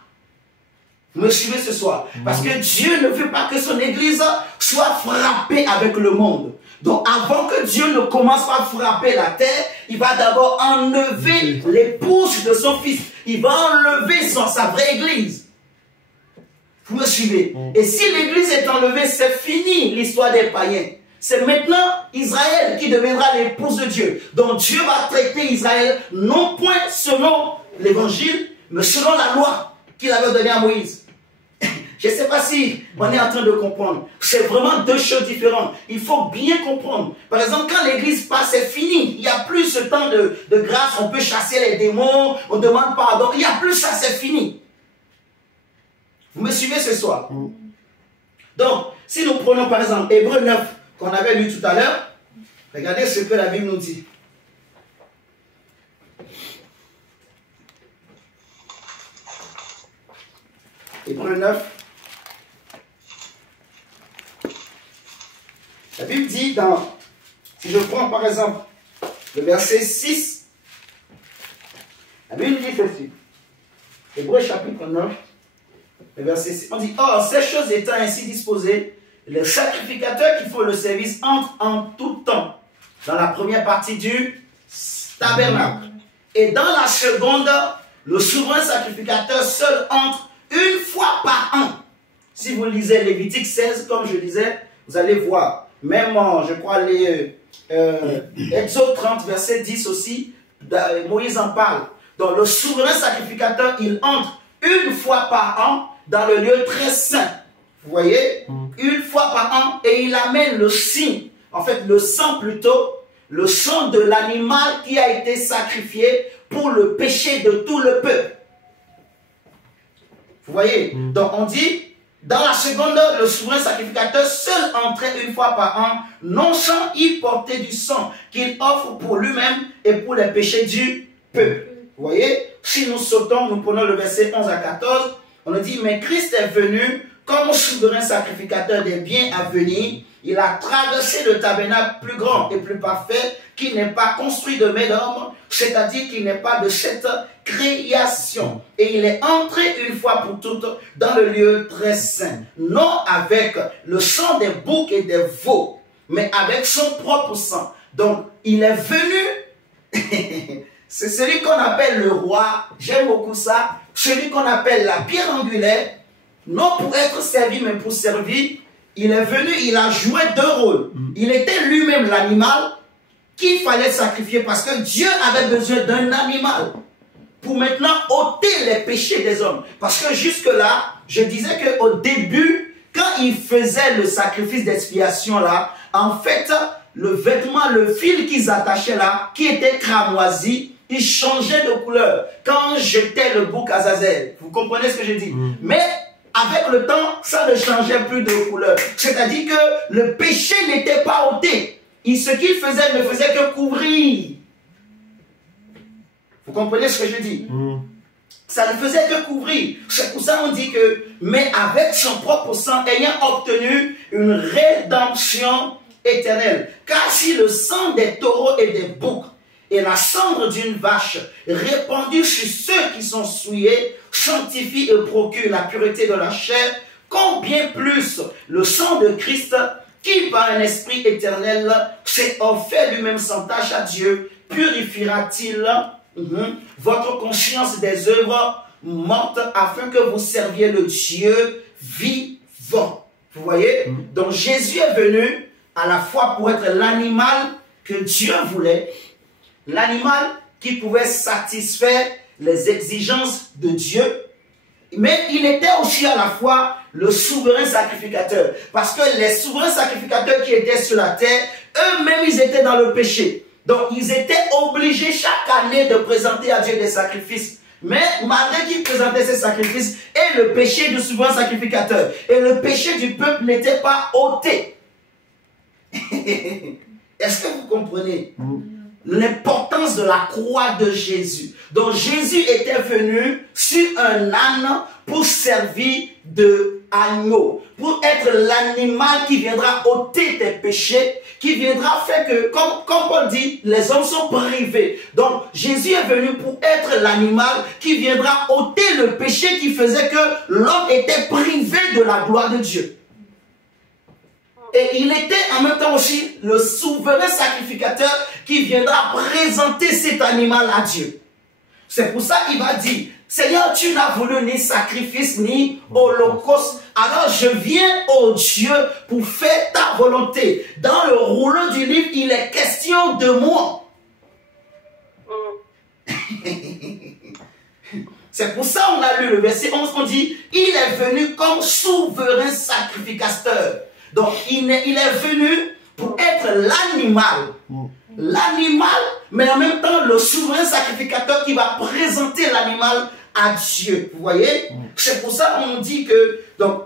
Vous me suivez ce soir? Parce que Dieu ne veut pas que son église soit frappée avec le monde. Donc avant que Dieu ne commence par frapper la terre, il va d'abord enlever les pousses de son fils. Il va enlever sa vraie église. Vous me suivez? Et si l'église est enlevée, c'est fini l'histoire des païens. C'est maintenant Israël qui deviendra l'épouse de Dieu. Donc Dieu va traiter Israël non point selon l'évangile, mais selon la loi qu'il avait donnée à Moïse. Je ne sais pas si on est en train de comprendre. C'est vraiment deux choses différentes. Il faut bien comprendre. Par exemple, quand l'église passe, c'est fini. Il n'y a plus ce temps de grâce. On peut chasser les démons. On demande pardon. Il n'y a plus ça, c'est fini. Vous me suivez ce soir? Donc, si nous prenons par exemple Hébreux 9, qu'on avait lu tout à l'heure, regardez ce que la Bible nous dit. Hébreux 9. La Bible dit si je prends par exemple le verset 6, la Bible dit ceci. Hébreux chapitre 9, le verset 6. On dit, or, ces choses étant ainsi disposées, les sacrificateurs qui font le service entrent en tout temps dans la première partie du tabernacle. Et dans la seconde, le souverain sacrificateur seul entre une fois par an. Si vous lisez Lévitique 16, comme je disais, vous allez voir. Même, je crois, Exode 30, verset 10 aussi, Moïse en parle. Donc, le souverain sacrificateur, il entre une fois par an dans le lieu très saint. Vous voyez? Une fois par an, et il amène le signe, en fait, le sang plutôt, le sang de l'animal qui a été sacrifié pour le péché de tout le peuple. Vous voyez? Donc, on dit, dans la seconde, le souverain sacrificateur seul entrait une fois par an, non sans y porter du sang qu'il offre pour lui-même et pour les péchés du peuple. Vous voyez? Si nous sautons, nous prenons le verset 11 à 14, on nous dit, mais Christ est venu comme souverain sacrificateur des biens à venir. Il a traversé le tabernacle plus grand et plus parfait qui n'est pas construit de main d'homme, c'est-à-dire qui n'est pas de cette création. Et il est entré une fois pour toutes dans le lieu très saint, non avec le sang des boucs et des veaux, mais avec son propre sang. Donc, il est venu, c'est celui qu'on appelle le roi, j'aime beaucoup ça, celui qu'on appelle la pierre angulaire, non pour être servi, mais pour servir. Il est venu, il a joué deux rôles. Il était lui-même l'animal qu'il fallait sacrifier parce que Dieu avait besoin d'un animal pour maintenant ôter les péchés des hommes. Parce que jusque-là, je disais qu'au début, quand il faisait le sacrifice d'expiation là, en fait, le vêtement, le fil qu'ils attachaient là, qui était cramoisi, il changeait de couleur quand on jetait le bouc Azazel. Vous comprenez ce que je dis? Mais avec le temps, ça ne changeait plus de couleur. C'est-à-dire que le péché n'était pas ôté. Ce qu'il faisait ne faisait que couvrir. Vous comprenez ce que je dis? Ça ne faisait que couvrir. C'est pour ça qu'on dit que, mais avec son propre sang, ayant obtenu une rédemption éternelle. Car si le sang des taureaux et des boucs et la cendre d'une vache répandue sur ceux qui sont souillés sanctifie et procure la pureté de la chair, combien plus le sang de Christ qui par un esprit éternel s'est offert lui-même sans tâche à Dieu, purifiera-t-il votre conscience des œuvres mortes afin que vous serviez le Dieu vivant. Vous voyez? Donc Jésus est venu à la fois pour être l'animal que Dieu voulait, l'animal qui pouvait satisfaire les exigences de Dieu, mais il était aussi à la fois le souverain sacrificateur. Parce que les souverains sacrificateurs qui étaient sur la terre, eux-mêmes, ils étaient dans le péché. Donc, ils étaient obligés chaque année de présenter à Dieu des sacrifices. Mais malgré qu'ils présentaient ces sacrifices, et le péché du souverain sacrificateur, et le péché du peuple n'était pas ôté. Est-ce que vous comprenez l'importance de la croix de Jésus? Donc Jésus était venu sur un âne pour servir de agneau, pour être l'animal qui viendra ôter tes péchés, qui viendra faire que, comme Paul dit, les hommes sont privés. Donc Jésus est venu pour être l'animal qui viendra ôter le péché qui faisait que l'homme était privé de la gloire de Dieu. Et il était en même temps aussi le souverain sacrificateur qui viendra présenter cet animal à Dieu. C'est pour ça qu'il va dire, Seigneur, tu n'as voulu ni sacrifice ni holocauste, alors je viens, ô Dieu, pour faire ta volonté. Dans le rouleau du livre, il est question de moi. C'est pour ça qu'on a lu le verset 11, on dit, il est venu comme souverain sacrificateur. Donc, il est venu pour être l'animal. L'animal, mais en même temps, le souverain sacrificateur qui va présenter l'animal à Dieu. Vous voyez? C'est pour ça qu'on dit que, donc,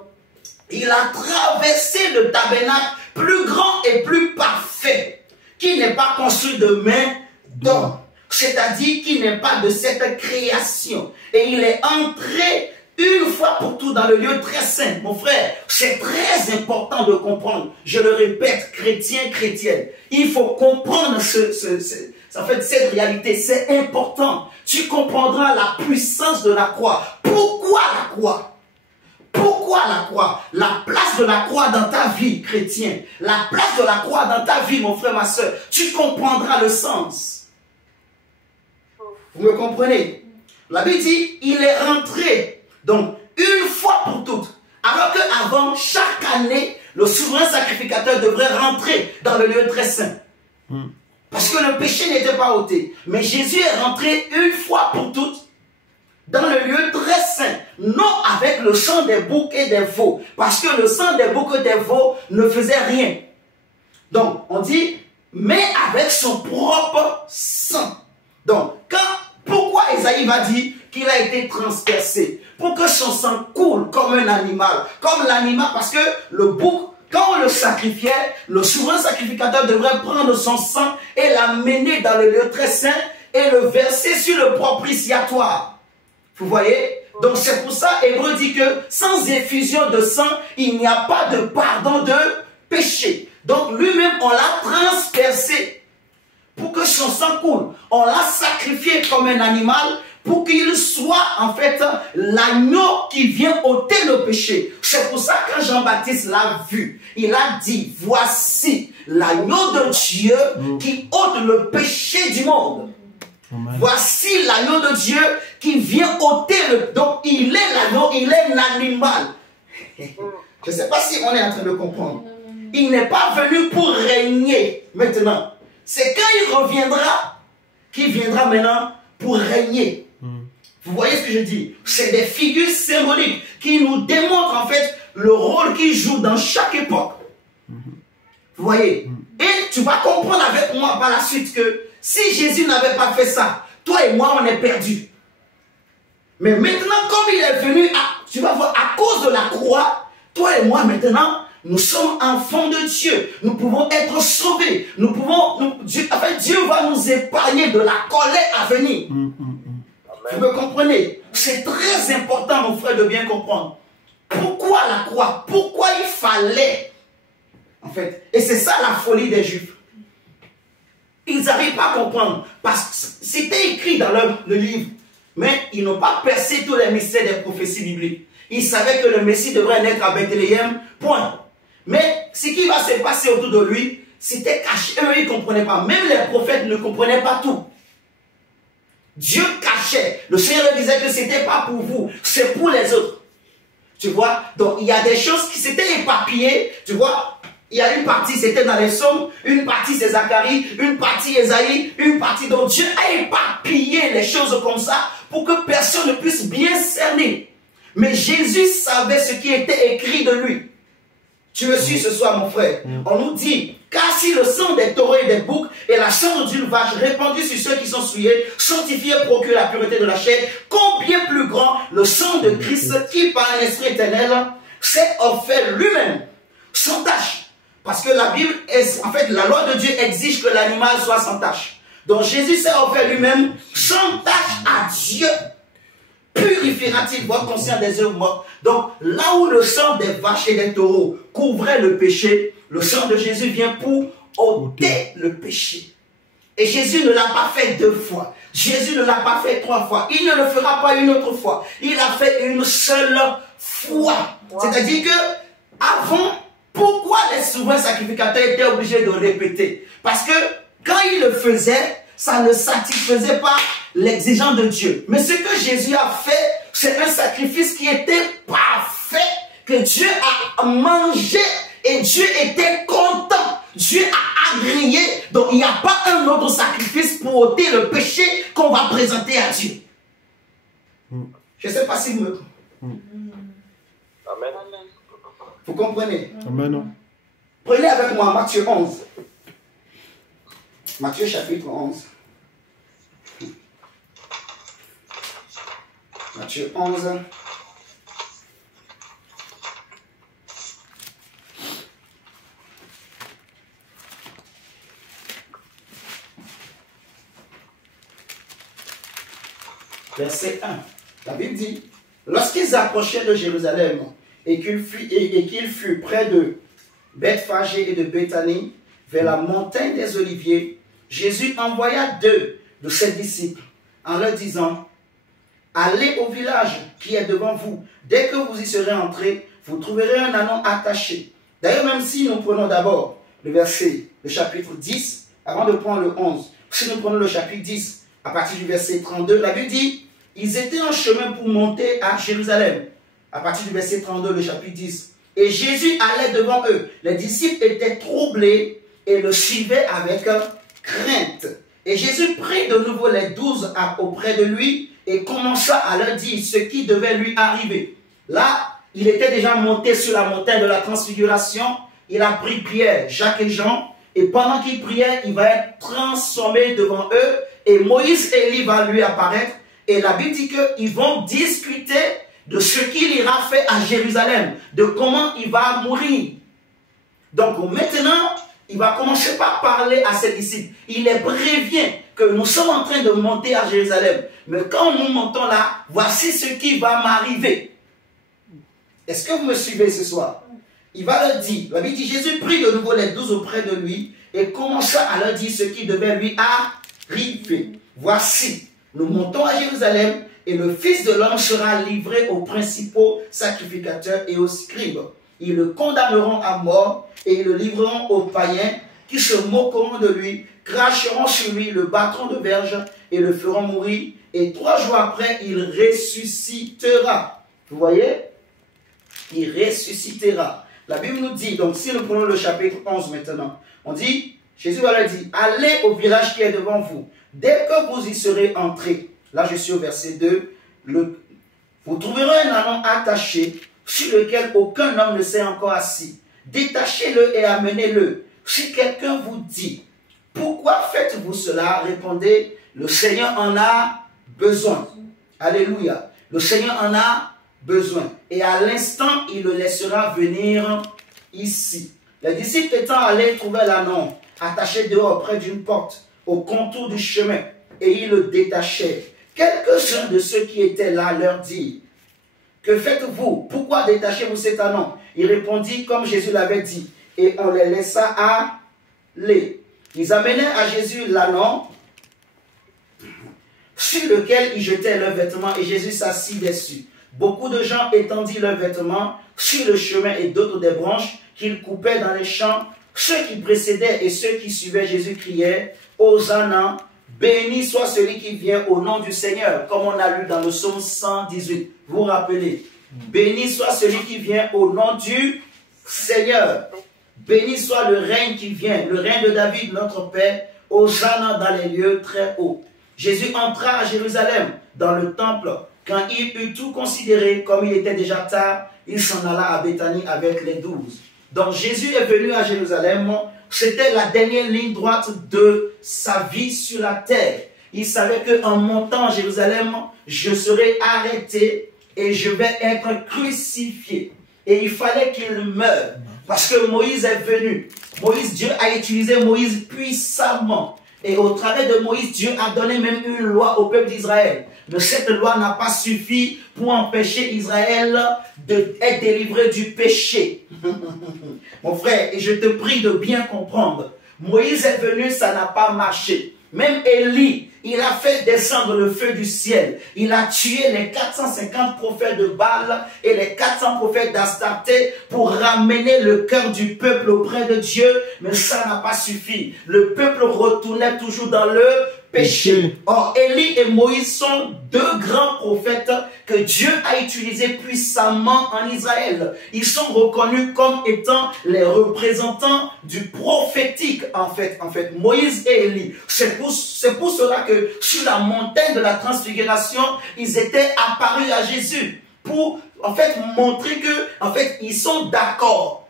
il a traversé le tabernacle plus grand et plus parfait, qui n'est pas construit de main d'homme. C'est-à-dire qui n'est pas de cette création. Et il est entré une fois pour tout dans le lieu très saint. Mon frère, c'est très important de comprendre. Je le répète, chrétien, chrétienne. Il faut comprendre cette réalité. C'est important. Tu comprendras la puissance de la croix. Pourquoi la croix? Pourquoi la croix? La place de la croix dans ta vie, chrétien. La place de la croix dans ta vie, mon frère, ma soeur. Tu comprendras le sens. Vous me comprenez? La Bible dit, il est rentré. Donc, une fois pour toutes, alors qu'avant, chaque année, le souverain sacrificateur devrait rentrer dans le lieu très saint. Parce que le péché n'était pas ôté. Mais Jésus est rentré une fois pour toutes dans le lieu très saint. Non avec le sang des boucs et des veaux. Parce que le sang des boucs et des veaux ne faisait rien. Donc, on dit, mais avec son propre sang. Donc, pourquoi Isaïe va dire qu'il a été transpercé? Pour que son sang coule comme un animal. Comme l'animal, parce que le bouc, quand on le sacrifiait, le souverain sacrificateur devrait prendre son sang et l'amener dans le lieu très saint et le verser sur le propitiatoire. Vous voyez? Donc c'est pour ça, Hébreu dit que sans effusion de sang, il n'y a pas de pardon de péché. Donc lui-même, on l'a transpercé pour que son sang coule. On l'a sacrifié comme un animal pour qu'il soit en fait l'agneau qui vient ôter le péché. C'est pour ça que Jean-Baptiste l'a vu. Il a dit, voici l'agneau de Dieu qui ôte le péché du monde. Amen. Voici l'agneau de Dieu qui vient ôter le... Donc il est l'agneau, il est l'animal. Je ne sais pas si on est en train de comprendre. Il n'est pas venu pour régner maintenant. C'est quand il reviendra qu'il viendra maintenant pour régner. Vous voyez ce que je dis? C'est des figures symboliques qui nous démontrent en fait le rôle qu'il joue dans chaque époque. Vous voyez? Et tu vas comprendre avec moi par la suite que si Jésus n'avait pas fait ça, toi et moi on est perdus. Mais maintenant comme il est venu, tu vas voir, à cause de la croix, toi et moi maintenant, nous sommes enfants de Dieu. Nous pouvons être sauvés. Nous pouvons, Dieu va nous épargner de la colère à venir. Vous me comprenez? C'est très important, mon frère, de bien comprendre. Pourquoi la croix? Pourquoi il fallait? En fait, et c'est ça la folie des Juifs. Ils n'arrivent pas à comprendre. Parce que c'était écrit dans le livre. Mais ils n'ont pas percé tous les mystères des prophéties bibliques. Ils savaient que le Messie devrait naître à Bethléem, point. Mais ce qui va se passer autour de lui, c'était caché. Eux, ils ne comprenaient pas. Même les prophètes ne comprenaient pas tout. Dieu cachait. Le Seigneur leur disait que ce n'était pas pour vous, c'est pour les autres. Tu vois? Donc, il y a des choses qui s'étaient éparpillées. Tu vois? Il y a une partie, c'était dans les psaumes, une partie c'est Zacharie, une partie Ésaïe, une partie. Donc, Dieu a éparpillé les choses comme ça pour que personne ne puisse bien cerner. Mais Jésus savait ce qui était écrit de lui. Tu me suis ce soir, mon frère. On nous dit, car si le sang des taureaux et des boucs et la cendre d'une vache répandue sur ceux qui sont souillés, sanctifiés, procure la pureté de la chair, combien plus grand le sang de Christ qui, par un esprit éternel, s'est offert lui-même, sans tache. Parce que la Bible, en fait, la loi de Dieu exige que l'animal soit sans tache. Donc Jésus s'est offert lui-même, sans tache à Dieu. Purifiera-t-il votre conscience des œuvres mortes? Donc, là où le sang des vaches et des taureaux couvrait le péché, le sang de Jésus vient pour ôter le péché. Et Jésus ne l'a pas fait 2 fois. Jésus ne l'a pas fait 3 fois. Il ne le fera pas une autre fois. Il a fait une seule fois. C'est-à-dire que, avant, pourquoi les souverains sacrificateurs étaient obligés de répéter? Parce que, quand ils le faisaient, ça ne satisfaisait pas l'exigence de Dieu. Mais ce que Jésus a fait, c'est un sacrifice qui était parfait, que Dieu a mangé et Dieu était content. Dieu a agréé. Donc il n'y a pas un autre sacrifice pour ôter le péché qu'on va présenter à Dieu. Je ne sais pas si vous me... Amen. Vous comprenez? Amen. Prenez avec moi Matthieu 11. Matthieu chapitre 11. Matthieu 11. Verset 1. La Bible dit, lorsqu'ils approchaient de Jérusalem et qu'il fut près de Bethphagée et de Béthanie, vers la montagne des Oliviers, Jésus envoya 2 de ses disciples en leur disant, allez au village qui est devant vous. Dès que vous y serez entrés, vous trouverez un ânon attaché. D'ailleurs, même si nous prenons d'abord le chapitre 10, avant de prendre le 11, si nous prenons le chapitre 10, à partir du verset 32, la Bible dit, ils étaient en chemin pour monter à Jérusalem. À partir du verset 32, le chapitre 10. Et Jésus allait devant eux. Les disciples étaient troublés et le suivaient avec crainte. Et Jésus prit de nouveau les 12 auprès de lui et commença à leur dire ce qui devait lui arriver. Là, il était déjà monté sur la montagne de la transfiguration. Il a pris Pierre, Jacques et Jean. Et pendant qu'il priait, il va être transformé devant eux. Et Moïse et Élie va lui apparaître. Et la Bible dit qu'ils vont discuter de ce qu'il ira faire à Jérusalem, de comment il va mourir. Donc maintenant, il va commencer par parler à ses disciples. Il les prévient que nous sommes en train de monter à Jérusalem. Mais quand nous montons là, voici ce qui va m'arriver. Est-ce que vous me suivez ce soir? il va leur dire, la Bible dit, Jésus prit de nouveau les 12 auprès de lui et commença à leur dire ce qui devait lui arriver. Voici, nous montons à Jérusalem et le Fils de l'homme sera livré aux principaux sacrificateurs et aux scribes. Ils le condamneront à mort et ils le livreront aux païens qui se moqueront de lui, cracheront sur lui, le battront de verge et le feront mourir. Et 3 jours après, il ressuscitera. Vous voyez? Il ressuscitera. La Bible nous dit, donc si nous prenons le chapitre 11 maintenant, on dit, Jésus va leur dire, allez au village qui est devant vous. Dès que vous y serez entrés, là je suis au verset 2, vous trouverez un ânon attaché sur lequel aucun homme ne s'est encore assis. Détachez-le et amenez-le. Si quelqu'un vous dit, pourquoi faites-vous cela? Répondez, le Seigneur en a besoin. Alléluia. Le Seigneur en a besoin. Et à l'instant, il le laissera venir ici. Les disciples étant allés trouver l'ânon attaché dehors près d'une porte, au contour du chemin, et ils le détachèrent. Quelques-uns de ceux qui étaient là leur dirent, que faites-vous? Pourquoi détachez-vous cet ânon? Il répondit comme Jésus l'avait dit, et on les laissa aller. Ils amenèrent à Jésus l'ânon, sur lequel ils jetaient leurs vêtements, et Jésus s'assit dessus. Beaucoup de gens étendirent leurs vêtements sur le chemin et d'autres des branches qu'ils coupaient dans les champs. Ceux qui précédaient et ceux qui suivaient Jésus criaient, Hosanna, béni soit celui qui vient au nom du Seigneur, comme on a lu dans le psaume 118. Vous vous rappelez, béni soit celui qui vient au nom du Seigneur. Béni soit le règne qui vient, le règne de David, notre Père, Hosanna dans les lieux très hauts. Jésus entra à Jérusalem, dans le temple. Quand il eut tout considéré, comme il était déjà tard, il s'en alla à Béthanie avec les 12. Donc Jésus est venu à Jérusalem. C'était la dernière ligne droite de sa vie sur la terre. Il savait qu'en montant à Jérusalem, je serai arrêté et je vais être crucifié. Et il fallait qu'il meure. Parce que Moïse est venu. Dieu a utilisé Moïse puissamment. Et au travers de Moïse, Dieu a donné même une loi au peuple d'Israël. Mais cette loi n'a pas suffi pour empêcher Israël d'être délivré du péché. Mon frère, et je te prie de bien comprendre. Moïse est venu, ça n'a pas marché. Même Élie, il a fait descendre le feu du ciel. Il a tué les 450 prophètes de Baal et les 400 prophètes d'Astarté pour ramener le cœur du peuple auprès de Dieu. Mais ça n'a pas suffi. Le peuple retournait toujours dans le péché. Or, Élie et Moïse sont 2 grands prophètes que Dieu a utilisés puissamment en Israël. Ils sont reconnus comme étant les représentants du prophétique, en fait, Moïse et Élie. C'est pour cela que sur la montagne de la transfiguration, ils étaient apparus à Jésus pour, en fait, montrer que, en fait, ils sont d'accord.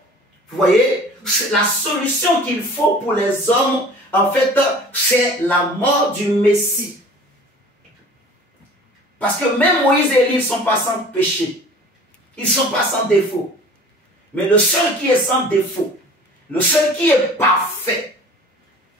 Vous voyez, la solution qu'il faut pour les hommes, en fait, c'est la mort du Messie. Parce que même Moïse et Élie ne sont pas sans péché. Ils ne sont pas sans défaut. Mais le seul qui est sans défaut, le seul qui est parfait,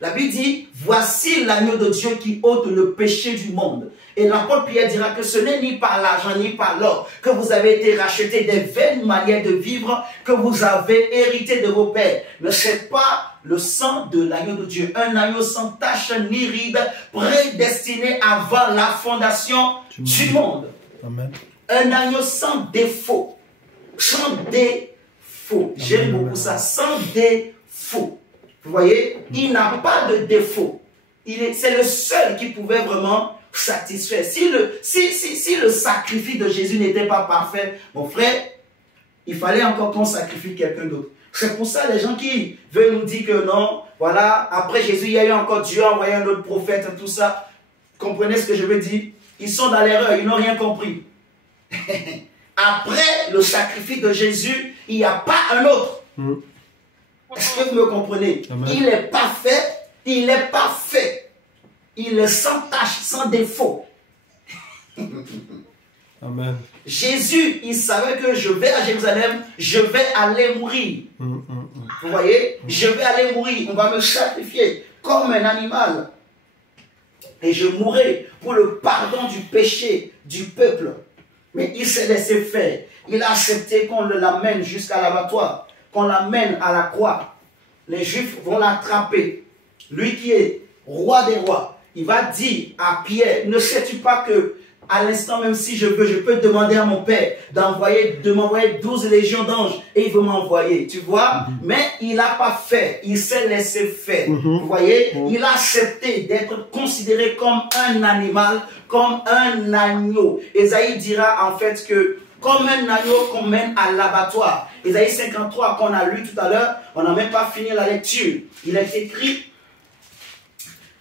la Bible dit, voici l'agneau de Dieu qui ôte le péché du monde. Et l'apôtre Pierre dira que ce n'est ni par l'argent ni par l'or que vous avez été rachetés des vaines manières de vivre que vous avez hérité de vos pères. Mais ce n'est pas le sang de l'agneau de Dieu, un agneau sans tache ni ride, prédestiné avant la fondation du monde. Amen. Un agneau sans défaut. Sans défaut. J'aime beaucoup ça. Sans défaut. Vous voyez, il n'a pas de défaut. C'est le seul qui pouvait vraiment satisfaire. Si le sacrifice de Jésus n'était pas parfait, mon frère, il fallait encore qu'on sacrifie quelqu'un d'autre. C'est pour ça les gens qui veulent nous dire que non, voilà, après Jésus, il y a eu encore Dieu a envoyé un autre prophète, tout ça. Comprenez ce que je veux dire? Ils sont dans l'erreur, ils n'ont rien compris. Après le sacrifice de Jésus, il n'y a pas un autre. Est-ce que vous me comprenez? Amen. Il est parfait, il est parfait. Il est sans tache, sans défaut. Amen. Jésus, il savait que je vais à Jérusalem, je vais aller mourir. Vous voyez? Je vais aller mourir, on va me sacrifier comme un animal. Et je mourrai pour le pardon du péché du peuple. Mais il s'est laissé faire. Il a accepté qu'on l'amène jusqu'à l'abattoir, qu'on l'amène à la croix, les Juifs vont l'attraper. Lui qui est roi des rois, il va dire à Pierre, ne sais-tu pas que à l'instant, même si je veux, je peux demander à mon Père de m'envoyer 12 légions d'anges et il veut m'envoyer, tu vois. Mais il n'a pas fait, il s'est laissé faire. Vous voyez, il a accepté d'être considéré comme un animal, comme un agneau. Ésaïe dira en fait que comme un agneau qu'on mène à l'abattoir. Ésaïe 53 qu'on a lu tout à l'heure, on n'a même pas fini la lecture. Il est écrit,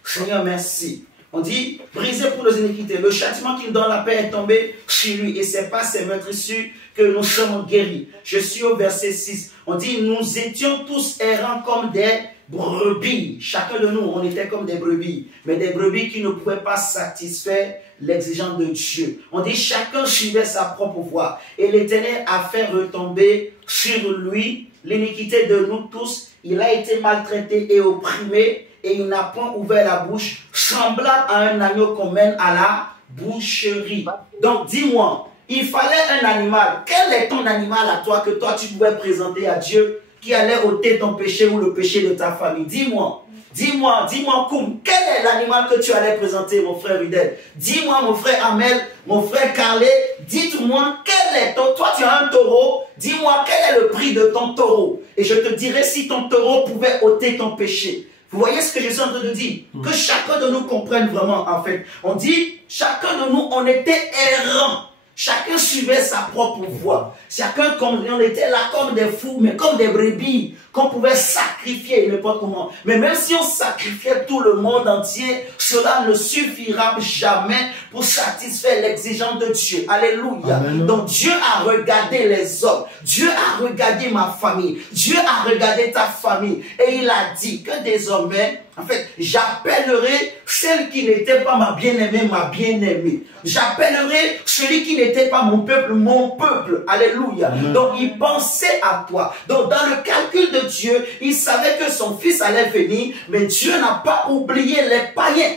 Seigneur merci. On dit, brisé pour nos iniquités. Le châtiment qui nous donne la paix est tombé sur lui. Et c'est pas ces meurtrissures que nous sommes guéris. Je suis au verset 6. On dit, nous étions tous errants comme des brebis. Chacun de nous, on était comme des brebis. Mais des brebis qui ne pouvaient pas satisfaire l'exigence de Dieu. On dit, chacun suivait sa propre voie. Et l'Éternel a fait retomber sur lui l'iniquité de nous tous. Il a été maltraité et opprimé. Et il n'a point ouvert la bouche, semblable à un agneau qu'on mène à la boucherie. Donc dis-moi, il fallait un animal. Quel est ton animal à toi que toi tu pouvais présenter à Dieu qui allait ôter ton péché ou le péché de ta famille? Dis-moi, Koum, quel est l'animal que tu allais présenter, mon frère Ridel? Dis-moi, mon frère Amel, mon frère Carlé, dites-moi, quel est ton... Toi, tu as un taureau, dis-moi, quel est le prix de ton taureau? Et je te dirai si ton taureau pouvait ôter ton péché. Vous voyez ce que je suis en train de dire? Que chacun de nous comprenne vraiment, en fait. On dit, chacun de nous, on était errants. Chacun suivait sa propre voie. Chacun, on était là comme des fous, mais comme des brebis, qu'on pouvait sacrifier n'importe comment. Mais même si on sacrifiait tout le monde entier, cela ne suffira jamais pour satisfaire l'exigence de Dieu. Alléluia. Amen. Donc Dieu a regardé les hommes. Dieu a regardé ma famille. Dieu a regardé ta famille. Et il a dit que désormais, en fait, j'appellerai celle qui n'était pas ma bien-aimée, ma bien-aimée. J'appellerai celui qui n'était pas mon peuple, mon peuple. Alléluia. Amen. Donc, il pensait à toi. Donc, dans le calcul de Dieu, il savait que son fils allait venir, mais Dieu n'a pas oublié les païens.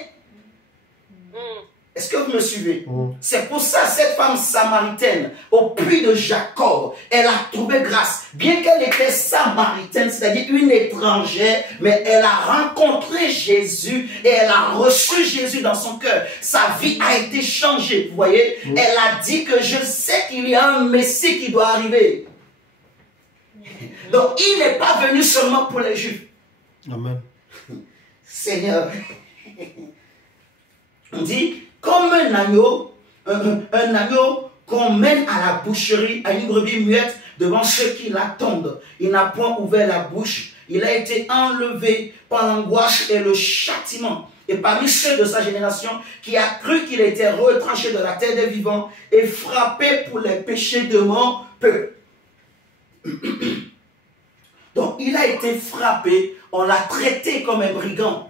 Est-ce que vous me suivez? C'est pour ça cette femme samaritaine, au puits de Jacob, elle a trouvé grâce. Bien qu'elle était samaritaine, c'est-à-dire une étrangère, mais elle a rencontré Jésus et elle a reçu Jésus dans son cœur. Sa vie a été changée, vous voyez. Elle a dit que je sais qu'il y a un Messie qui doit arriver. Donc il n'est pas venu seulement pour les Juifs. Amen. Seigneur, on dit... Comme un agneau qu'on mène à la boucherie, à une brebis muette devant ceux qui l'attendent. Il n'a point ouvert la bouche. Il a été enlevé par l'angoisse et le châtiment. Et parmi ceux de sa génération qui a cru qu'il était retranché de la terre des vivants et frappé pour les péchés de mon peuple. Donc il a été frappé, on l'a traité comme un brigand.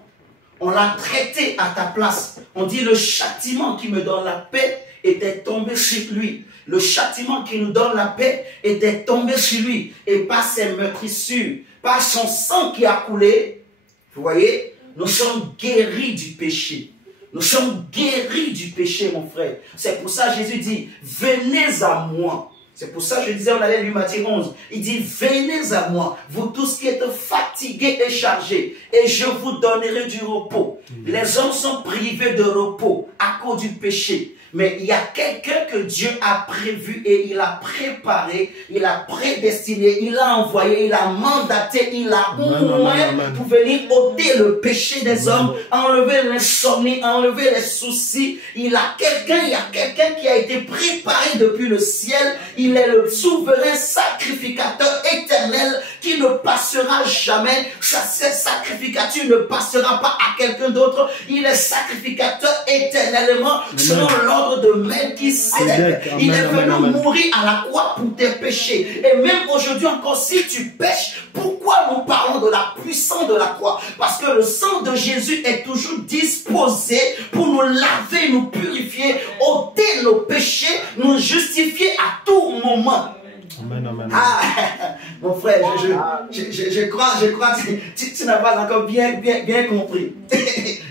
On l'a traité à ta place. On dit le châtiment qui me donne la paix était tombé sur lui. Le châtiment qui nous donne la paix était tombé sur lui. Et par ses meurtrissures, par son sang qui a coulé, vous voyez, nous sommes guéris du péché. Nous sommes guéris du péché, mon frère. C'est pour ça que Jésus dit, venez à moi. C'est pour ça que je disais, on allait lire Matthieu 11. Il dit, venez à moi, vous tous qui êtes fatigués et chargés, et je vous donnerai du repos. Les hommes sont privés de repos à cause du péché. Mais il y a quelqu'un que Dieu a prévu et il a préparé, il a prédestiné, il a envoyé, il a mandaté, il a oint pour venir ôter le péché des hommes, enlever l'insomnie, enlever les soucis. Il y a quelqu'un qui a été préparé depuis le ciel. Il est le souverain sacrificateur éternel qui ne passera jamais. Cette sacrificature ne passera pas à quelqu'un d'autre. Il est sacrificateur éternellement selon l'ordre de Melchisédek. Il est venu mourir à la croix pour tes péchés. Et même aujourd'hui encore, si tu pèches, pourquoi nous parlons de la puissance de la croix? Parce que le sang de Jésus est toujours disposé pour nous laver, nous purifier, ôter nos péchés, nous justifier à tout moment. Amen, amen. Ah, mon frère, je crois que tu n'as pas encore bien compris.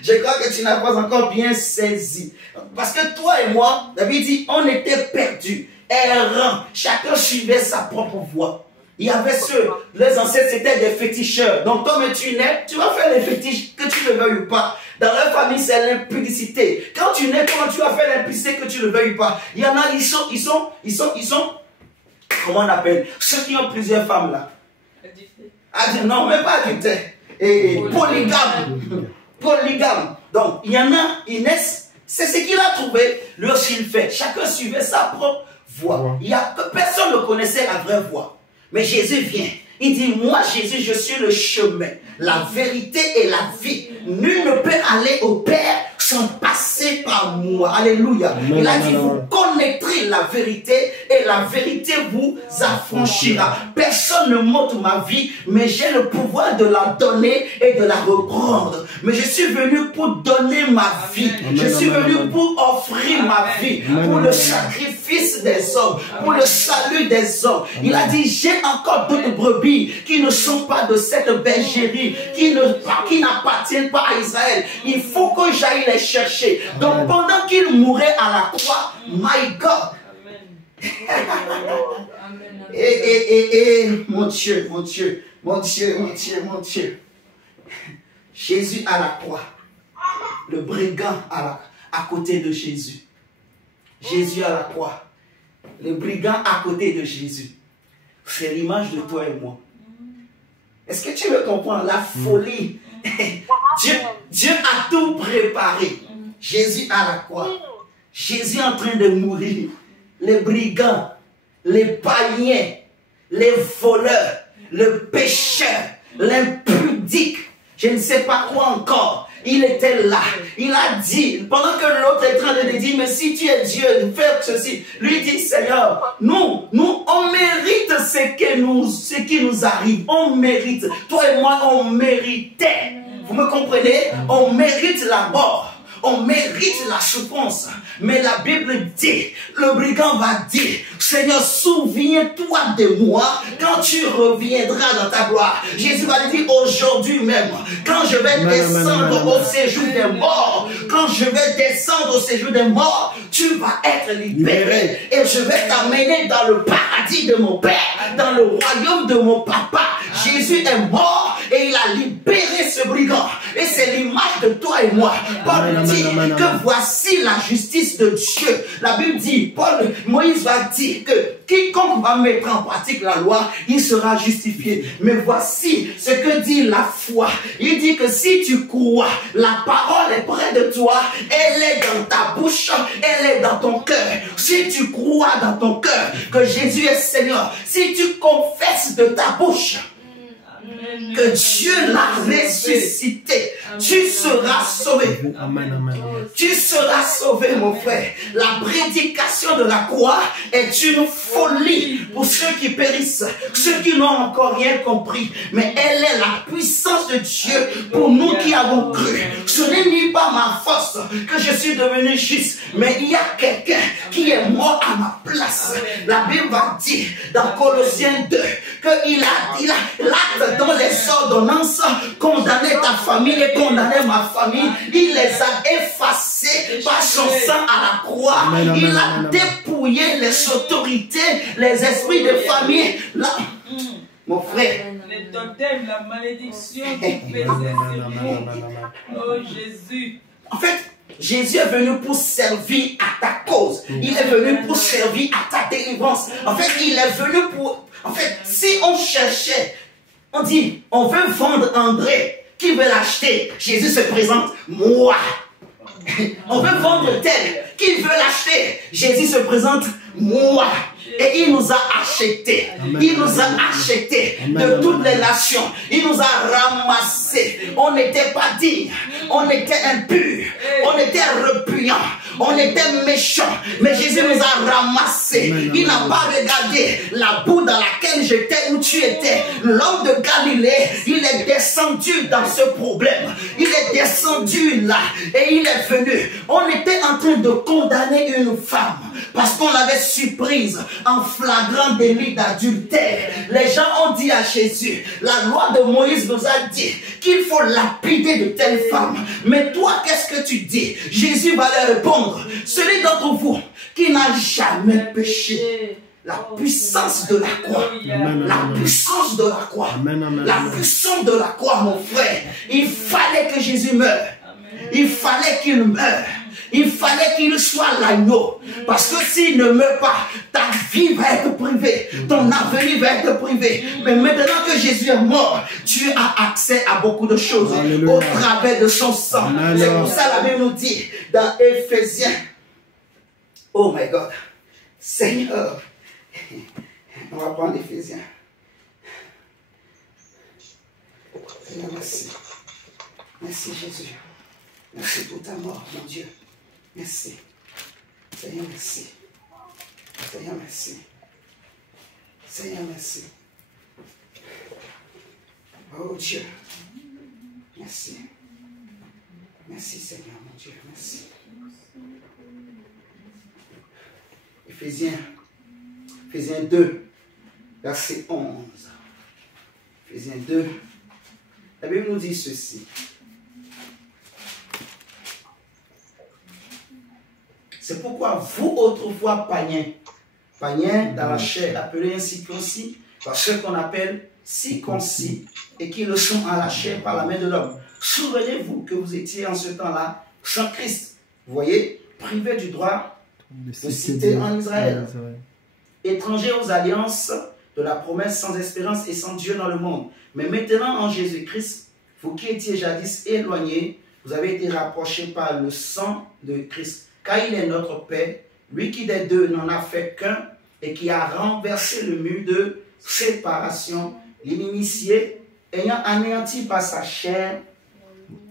Je crois que tu n'as pas encore bien saisi. Parce que toi et moi, David dit, on était perdus, errants. Chacun suivait sa propre voie. Il y avait ceux, les ancêtres c'était des féticheurs. Donc comme tu nais, tu vas faire les fétiches que tu ne veuilles ou pas. Dans leur famille, c'est l'impudicité. Quand tu nais, comment tu vas faire l'impudicité que tu ne veuilles pas? Il y en a, ils sont, comment on appelle? Ceux qui ont plusieurs femmes là. Non, mais pas adultère. Et polygame. Polygame. Donc, il y en a, ils naissent. C'est ce qu'il a trouvé. Lui aussi, il fait. Chacun suivait sa propre voie. Personne ne connaissait la vraie voie. Mais Jésus vient. Il dit, moi Jésus, je suis le chemin, la vérité et la vie. Nul ne peut aller au Père sans passer par moi. Alléluia. Il a dit, vous connaîtrez la vérité et la vérité vous affranchira. Personne ne monte ma vie, mais j'ai le pouvoir de la donner et de la reprendre. Mais je suis venu pour donner ma vie. Je suis venu pour offrir ma vie, pour le sacrifice des hommes, pour le salut des hommes. Il a dit, j'ai encore d'autres brebis qui ne sont pas de cette bergerie, qui n'appartiennent pas à Israël. Il faut que j'aille les chercher. Donc pendant qu'il mourait à la croix, my God. Mon Dieu, mon Dieu, mon Dieu, mon Dieu, mon Dieu. Jésus à la croix. Le brigand à côté de Jésus. Jésus à la croix. Le brigand à côté de Jésus. C'est l'image de toi et moi. Est-ce que tu veux comprendre la folie? Dieu a tout préparé. Jésus à la croix. Jésus en train de mourir. Les brigands, les païens, les voleurs, le pécheur, l'impudique, je ne sais pas quoi encore. Il était là. Il a dit, pendant que l'autre est en train de dire, mais si tu es Dieu, fais ceci. Lui dit, Seigneur, nous, on mérite ce qui nous arrive. On mérite. Toi et moi, on méritait. Vous me comprenez? On mérite la mort. On mérite la souffrance. Mais la Bible dit, le brigand va dire, Seigneur, souviens-toi de moi quand tu reviendras dans ta gloire. Jésus va dire, aujourd'hui même, quand je vais descendre au séjour des morts, quand je vais descendre au séjour des morts, tu vas être libéré. Et je vais t'amener dans le paradis de mon Père, dans le royaume de mon Papa. Jésus est mort et il a libéré ce brigand. Et c'est l'image de toi et moi. Paul dit que voici la justice de Dieu. La Bible dit, Moïse va dire que quiconque va mettre en pratique la loi, il sera justifié. Mais voici ce que dit la foi. Il dit que si tu crois, la parole est près de toi, elle est dans ta bouche, elle est dans ton cœur. Si tu crois dans ton cœur que Jésus est Seigneur, si tu confesses de ta bouche que Dieu l'a ressuscité, tu seras sauvé. Tu seras sauvé, mon frère. La prédication de la croix est une folie pour ceux qui périssent, ceux qui n'ont encore rien compris. Mais elle est la puissance de Dieu pour nous qui avons cru. Ce n'est ni pas ma force que je suis devenu juste, mais il y a quelqu'un qui est mort à ma place. La Bible va dire dans Colossiens 2 qu'il a l'acte dans les ordonnances condamnait ta famille et condamnait ma famille. Il les a effacés par son sang à la croix. Il a dépouillé les autorités, les esprits de famille. Là, mon frère. Les totems, la malédiction qui faisait oh Jésus. En fait, Jésus est venu pour servir à ta cause. Il est venu pour servir à ta délivrance. En fait, il est venu pour... En fait, si on cherchait, on dit, on veut vendre André, qui veut l'acheter? Jésus se présente, moi. On veut vendre tel, qui veut l'acheter? Jésus se présente, moi. Et il nous a achetés. Il nous a achetés de toutes les nations. Il nous a ramassés. On n'était pas dignes. On était impurs. On était repugnants. On était méchants. Mais Jésus nous a ramassés. Il n'a pas regardé la boue dans laquelle j'étais, où tu étais. L'homme de Galilée, il est descendu dans ce problème. Il est descendu là. Et il est venu. On était en train de condamner une femme parce qu'on l'avait surprise en flagrant délit d'adultère. Les gens ont dit à Jésus, la loi de Moïse nous a dit qu'il faut lapider de telles femmes. Mais toi, qu'est-ce que tu dis? Jésus va leur répondre, celui d'entre vous qui n'a jamais péché, La puissance de la croix. La puissance de la croix. La puissance de la croix, mon frère. Il fallait que Jésus meure. Il fallait qu'il meure. Il fallait qu'il soit l'agneau. Parce que s'il ne meurt pas, ta vie va être privée. Ton avenir va être privé. Mais maintenant que Jésus est mort, tu as accès à beaucoup de choses. Alléluia. Au travers de son sang. C'est pour ça la Bible nous dit dans Éphésiens. Oh my God. Seigneur. On va prendre Éphésiens. Seigneur, merci. Merci Jésus. Merci pour ta mort, mon Dieu. Merci. Seigneur, merci. Seigneur, merci. Seigneur, merci. Oh Dieu. Merci. Merci Seigneur, mon Dieu. Merci. Éphésiens 2, verset 11. Éphésiens 2. La Bible nous dit ceci. C'est pourquoi vous, autrefois païens dans la chair, appelés incirconcis, par ceux qu'on appelle circoncis, et qui le sont à la chair par la main de l'homme. Souvenez-vous que vous étiez en ce temps-là sans Christ. Vous voyez, privés du droit de cité en Israël. Étrangers aux alliances de la promesse, sans espérance et sans Dieu dans le monde. Mais maintenant en Jésus-Christ, vous qui étiez jadis éloignés, vous avez été rapprochés par le sang de Christ. Car il est notre Père, lui qui des deux n'en a fait qu'un et qui a renversé le mur de séparation, l'inimitié, ayant anéanti par sa chair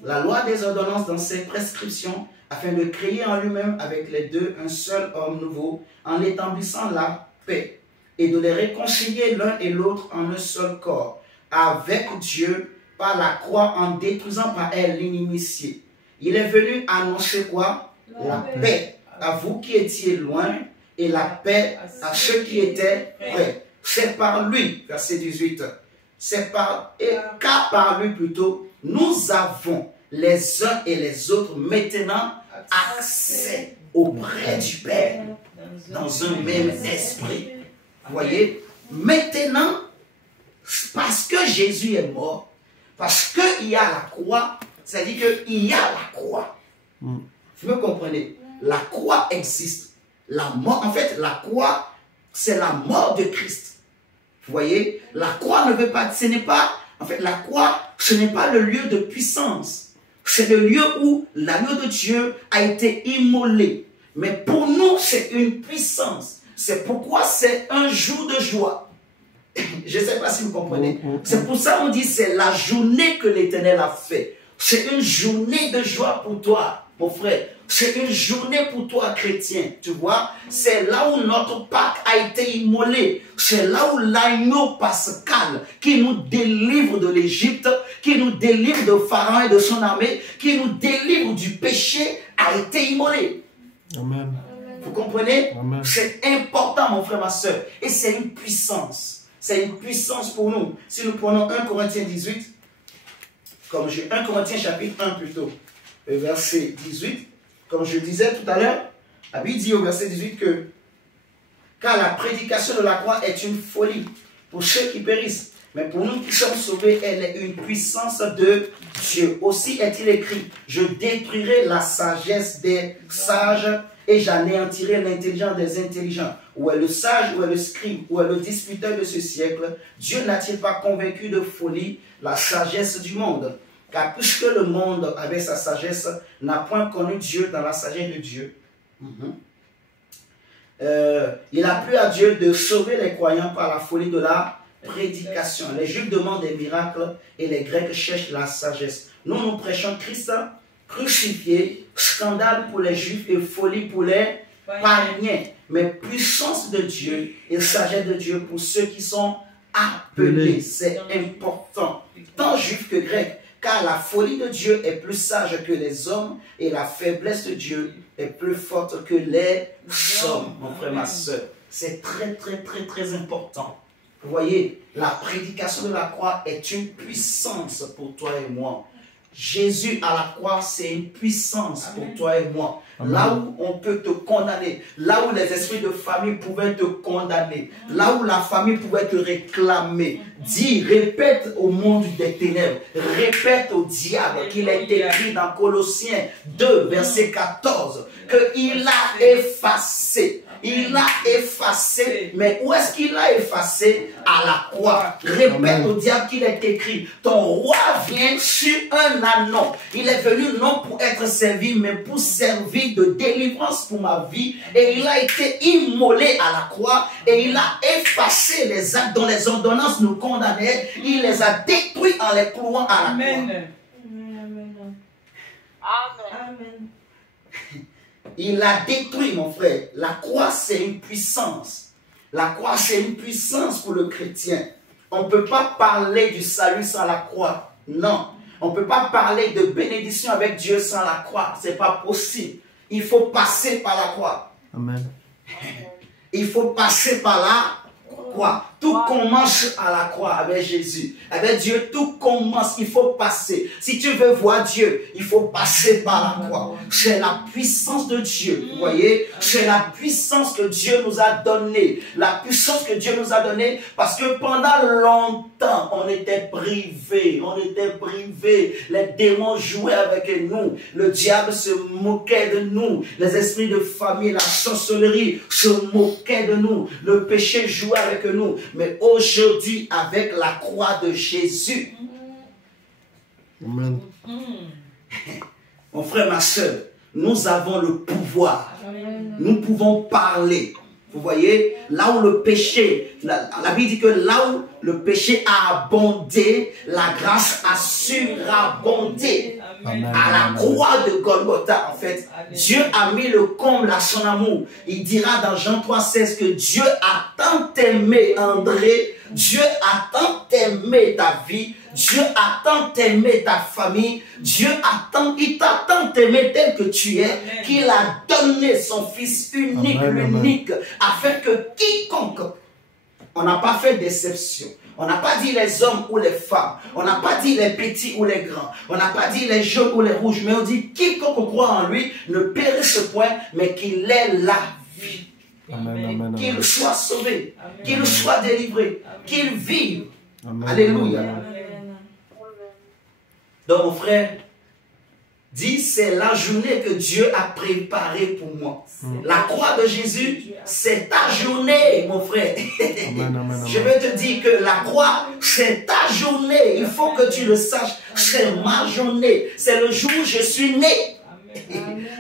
la loi des ordonnances dans ses prescriptions, afin de créer en lui-même avec les deux un seul homme nouveau, en établissant la paix, et de les réconcilier l'un et l'autre en un seul corps, avec Dieu, par la croix, en détruisant par elle l'inimitié. Il est venu annoncer quoi? La paix à vous qui étiez loin et la paix à ceux qui étaient près. C'est par lui, verset 18, car par lui plutôt, nous avons les uns et les autres maintenant accès auprès du Père dans un même esprit. Vous voyez, maintenant, parce que Jésus est mort, parce qu'il y a la croix, c'est-à-dire qu'il y a la croix. Vous me comprenez? La croix existe. La mort, en fait, la croix, c'est la mort de Christ. Vous voyez? La croix ne veut pas, ce n'est pas, en fait, la croix, ce n'est pas le lieu de puissance. C'est le lieu où l'agneau de Dieu a été immolé. Mais pour nous, c'est une puissance. C'est pourquoi c'est un jour de joie. Je ne sais pas si vous comprenez. C'est pour ça qu'on dit c'est la journée que l'Éternel a fait. C'est une journée de joie pour toi, mon frère. C'est une journée pour toi, chrétien. Tu vois, c'est là où notre Pâque a été immolé. C'est là où l'agneau pascal qui nous délivre de l'Égypte, qui nous délivre de Pharaon et de son armée, qui nous délivre du péché, a été immolé. Amen. Vous comprenez? C'est important, mon frère, ma soeur. Et c'est une puissance. C'est une puissance pour nous. Si nous prenons 1 Corinthiens 18, comme 1 Corinthiens chapitre 1 plutôt, verset 18, comme je disais tout à l'heure, la Bible dit au verset 18 que car la prédication de la croix est une folie pour ceux qui périssent, mais pour nous qui sommes sauvés, elle est une puissance de Dieu. Aussi est-il écrit, je détruirai la sagesse des sages et j'anéantirai l'intelligence des intelligents. Où est le sage, où est le scribe, où est le disputeur de ce siècle? Dieu n'a-t-il pas convaincu de folie la sagesse du monde? Car puisque le monde, avec sa sagesse, n'a point connu Dieu dans la sagesse de Dieu, il a plu à Dieu de sauver les croyants par la folie de la prédication. Les Juifs demandent des miracles et les Grecs cherchent la sagesse. Nous prêchons Christ crucifié, scandale pour les Juifs et folie pour les païens. Mais puissance de Dieu et sagesse de Dieu pour ceux qui sont appelés. C'est important, tant Juifs que Grecs. Car la folie de Dieu est plus sage que les hommes et la faiblesse de Dieu est plus forte que les hommes, mon frère, ma soeur. C'est très important. Vous voyez, la prédication de la croix est une puissance pour toi et moi. Jésus à la croix, c'est une puissance pour toi et moi. Là où on peut te condamner, là où les esprits de famille pouvaient te condamner, là où la famille pouvait te réclamer, dis, répète au monde des ténèbres, répète au diable qu'il est écrit dans Colossiens 2, verset 14, qu'il a effacé. Il a effacé. Mais où est-ce qu'il a effacé? À la croix. Répète au diable qu'il est écrit. Ton roi vient sur un ânon. Il est venu non pour être servi, mais pour servir de délivrance pour ma vie. Et il a été immolé à la croix. Et il a effacé les actes dont les ordonnances nous condamnaient. Il les a détruits en les clouant à la croix. Amen. Il a détruit, mon frère. La croix, c'est une puissance. La croix, c'est une puissance pour le chrétien. On ne peut pas parler du salut sans la croix. Non. On ne peut pas parler de bénédiction avec Dieu sans la croix. Ce n'est pas possible. Il faut passer par la croix. Amen. Il faut passer par la croix. Tout commence à la croix avec Jésus. Avec Dieu, tout commence. Il faut passer. Si tu veux voir Dieu, il faut passer par la croix. C'est la puissance de Dieu. Vous voyez? C'est la puissance que Dieu nous a donnée. La puissance que Dieu nous a donnée parce que pendant longtemps, on était privés. On était privés. Les démons jouaient avec nous. Le diable se moquait de nous. Les esprits de famille, la sorcellerie se moquaient de nous. Le péché jouait avec nous. Mais aujourd'hui, avec la croix de Jésus, Amen. Mon frère, ma soeur, nous avons le pouvoir. Nous pouvons parler. Vous voyez, là où le péché, la Bible dit que là où le péché a abondé, la grâce a surabondé. Amen. À la croix de Golgotha, en fait, Dieu a mis le comble à son amour. Il dira dans Jean 3,16 que Dieu a tant aimé André, Dieu a tant aimé ta vie, Dieu a tant aimé ta famille, il t'a tant aimé tel que tu es, qu'il a donné son Fils unique, l'unique, afin que quiconque, on n'a pas fait d'exception. On n'a pas dit les hommes ou les femmes. On n'a pas dit les petits ou les grands. On n'a pas dit les jaunes ou les rouges. Mais on dit quiconque croit en lui ne périsse point, mais qu'il ait la vie. Qu'il soit sauvé. Qu'il soit délivré. Qu'il vive. Amen. Alléluia. Amen. Donc mon frère, dis c'est la journée que Dieu a préparée pour moi. La croix de Jésus, c'est ta journée, mon frère. Je veux te dire que la croix, c'est ta journée. Il faut que tu le saches. C'est ma journée. C'est le jour où je suis né.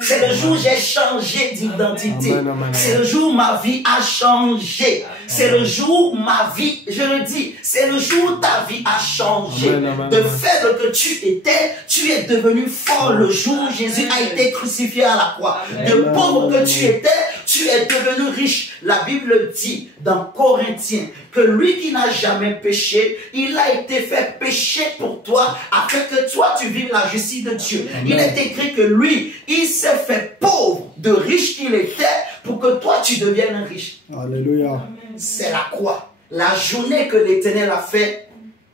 C'est le jour où j'ai changé d'identité. C'est le jour où ma vie a changé. C'est le jour où ma vie, je le dis, c'est le jour où ta vie a changé. De faible que tu étais, tu es devenu fort le jour où Jésus a été crucifié à la croix. De pauvre que tu étais, tu es devenu riche. La Bible dit dans Corinthiens que lui qui n'a jamais péché, il a été fait péché pour toi afin que toi tu vives la justice de Dieu. Amen. Il est écrit que lui, il s'est fait pauvre de riche qu'il était pour que toi tu deviennes riche. Alléluia. C'est la croix. La journée que l'Éternel a fait,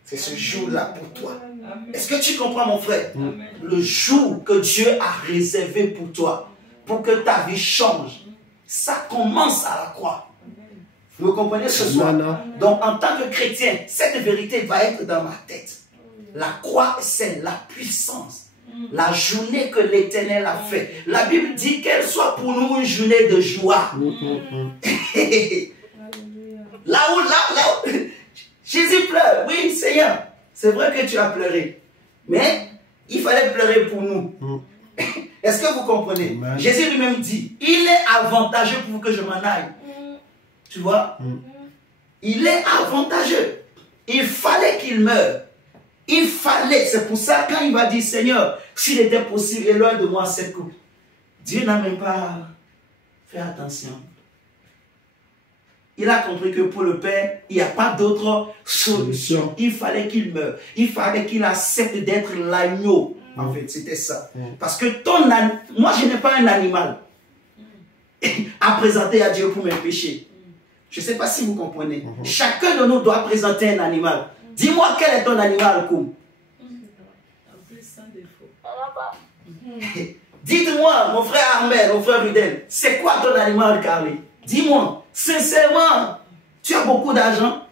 c'est ce jour-là pour toi. Est-ce que tu comprends, mon frère? Le jour que Dieu a réservé pour toi, pour que ta vie change, ça commence à la croix. Vous me comprenez ce soir? Donc, en tant que chrétien, cette vérité va être dans ma tête. La croix, c'est la puissance. La journée que l'Éternel a fait. La Bible dit qu'elle soit pour nous une journée de joie. Là où Jésus pleure. Oui, Seigneur, c'est vrai que tu as pleuré. Mais il fallait pleurer pour nous. Est-ce que vous comprenez? Jésus lui-même dit, il est avantageux pour que je m'en aille. Tu vois? Il est avantageux. Il fallait qu'il meure. Il fallait. C'est pour ça quand il va dire, Seigneur, s'il était possible, éloigne de moi cette coupe. Dieu n'a même pas fait attention. Il a compris que pour le Père, il n'y a pas d'autre solution. Il fallait qu'il meure. Il fallait qu'il accepte d'être l'agneau. En fait, c'était ça. Parce que moi, je n'ai pas un animal à présenter à Dieu pour mes péchés. Je ne sais pas si vous comprenez. Chacun de nous doit présenter un animal. Dis-moi quel est ton animal, Koum. Dites-moi, mon frère Armel, mon frère Rudel, c'est quoi ton animal, Carly? Dis-moi, sincèrement, tu as beaucoup d'argent?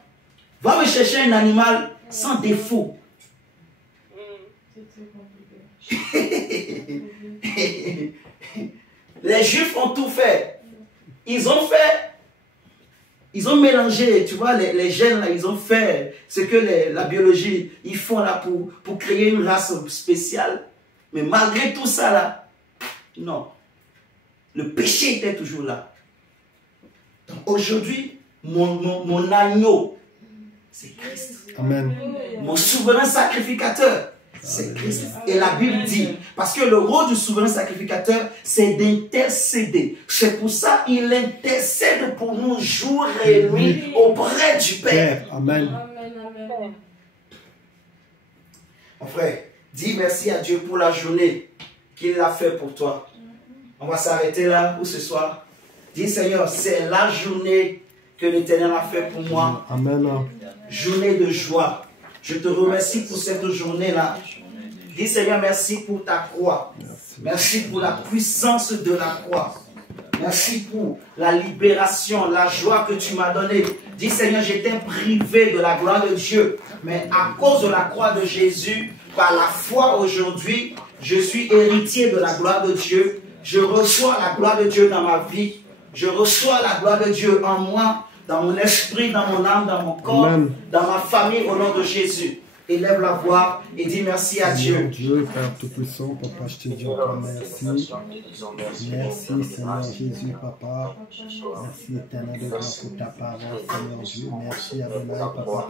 Va me chercher un animal sans défaut. Les Juifs ont tout fait. Ils ont mélangé, tu vois, les gènes, là, ils ont fait ce que la biologie, ils font là pour créer une race spéciale. Mais malgré tout ça, là, non. Le péché était toujours là. Donc aujourd'hui, mon agneau, c'est Christ. Amen. Mon souverain sacrificateur, c'est Christ. Et la Bible dit, parce que le rôle du souverain sacrificateur, c'est d'intercéder. C'est pour ça qu'il intercède pour nous jour et nuit auprès du Père. Amen. Mon frère, dis merci à Dieu pour la journée qu'il a fait pour toi. On va s'arrêter là pour ce soir. Dis Seigneur, c'est la journée que l'Éternel a fait pour moi. Amen. Journée de joie. Je te remercie pour cette journée-là. Dis Seigneur, merci pour ta croix. Merci pour la puissance de la croix. Merci pour la libération, la joie que tu m'as donnée. Dis Seigneur, j'étais privé de la gloire de Dieu. Mais à cause de la croix de Jésus, par la foi aujourd'hui, je suis héritier de la gloire de Dieu. Je reçois la gloire de Dieu dans ma vie. Je reçois la gloire de Dieu en moi, dans mon esprit, dans mon âme, dans mon corps, Amen. Dans ma famille, au nom de Jésus. Élève la voix et dis merci à Dieu. Dieu, Père Tout-Puissant, Papa, je te dis encore merci. Merci, Seigneur Jésus, Papa. Merci, éternel de Dieu, pour ta parole, Seigneur Dieu. Merci, Adonai, Papa, pour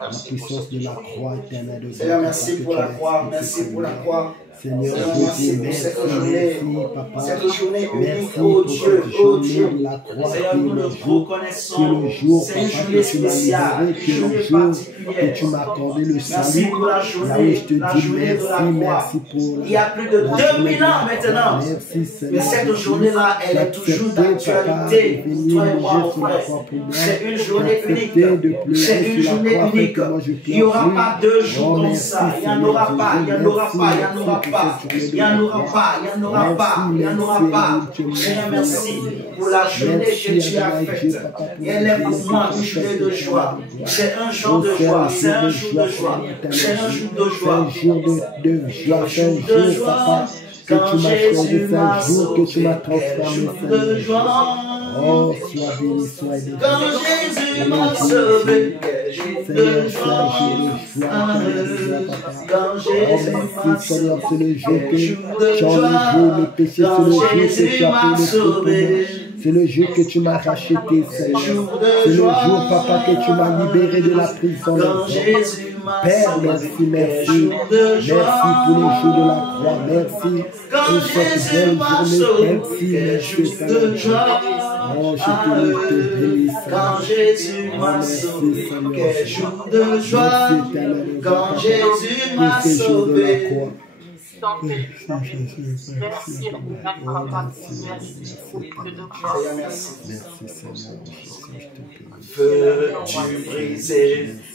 la puissance de la croix, éternel de Dieu. Seigneur, merci pour la croix. Merci pour la croix. Seigneur, merci pour cette journée. Papa. Cette journée unique, Merci oh pour Dieu, cette oh journée Dieu. de la croix, Seigneur, nous le reconnaissons. C'est une journée spéciale, une journée particulière. que tu m'as accordé le Merci salut. pour la Là où journée, je te la dis journée de la merci, croix. merci pour Il y a plus de 2000 ans maintenant. Merci, Seigneur. Mais cette journée-là, elle est toujours d'actualité. Toi et moi, mon frère. C'est une journée unique. C'est une journée unique. Il n'y aura pas deux jours comme ça. Il n'y en aura pas, il n'y en aura pas, il n'y en aura pas. Il n'y en aura pas, il n'y en aura pas, il n'y en aura pas. Seigneur, merci pour la journée que tu as faite. Elle est pour moi une journée de joie. C'est un jour de joie, c'est un jour de joie. C'est un jour de joie. C'est un jour de joie, c'est un jour, Papa, que tu m'as choisi, c'est un jour que tu m'as transformé, Seigneur. Oh, sois béni, sois béni. Quand Jésus m'a sauvé, jour de joie. Quand Jésus m'a Seigneur, c'est le jour que jour tu de as enlevé le péché, c'est le Quand jour que Jésus tu as m'a payé le prix pour sauvé. moi. C'est le jour que tu m'as racheté, Seigneur. C'est le jour, Papa, que tu m'as libéré de la prison. Quand Jésus m'a Père, merci, merci. Merci pour les jours de la croix. Merci pour cette belle journée. Merci, Seigneur. Oh, je te bénis, Quand Seigneur. Jésus Oh, m'a merci, sauvé, Seigneur. quel jour de joie. Merci, éternel Dieu, Quand Papa, Jésus m'a pour ce jour de la sauvé. croix. Merci, Jésus. Merci, papa. Merci pour les feux de gloire. Seigneur, merci. Merci, Seigneur. Je te bénis. Veux-tu briser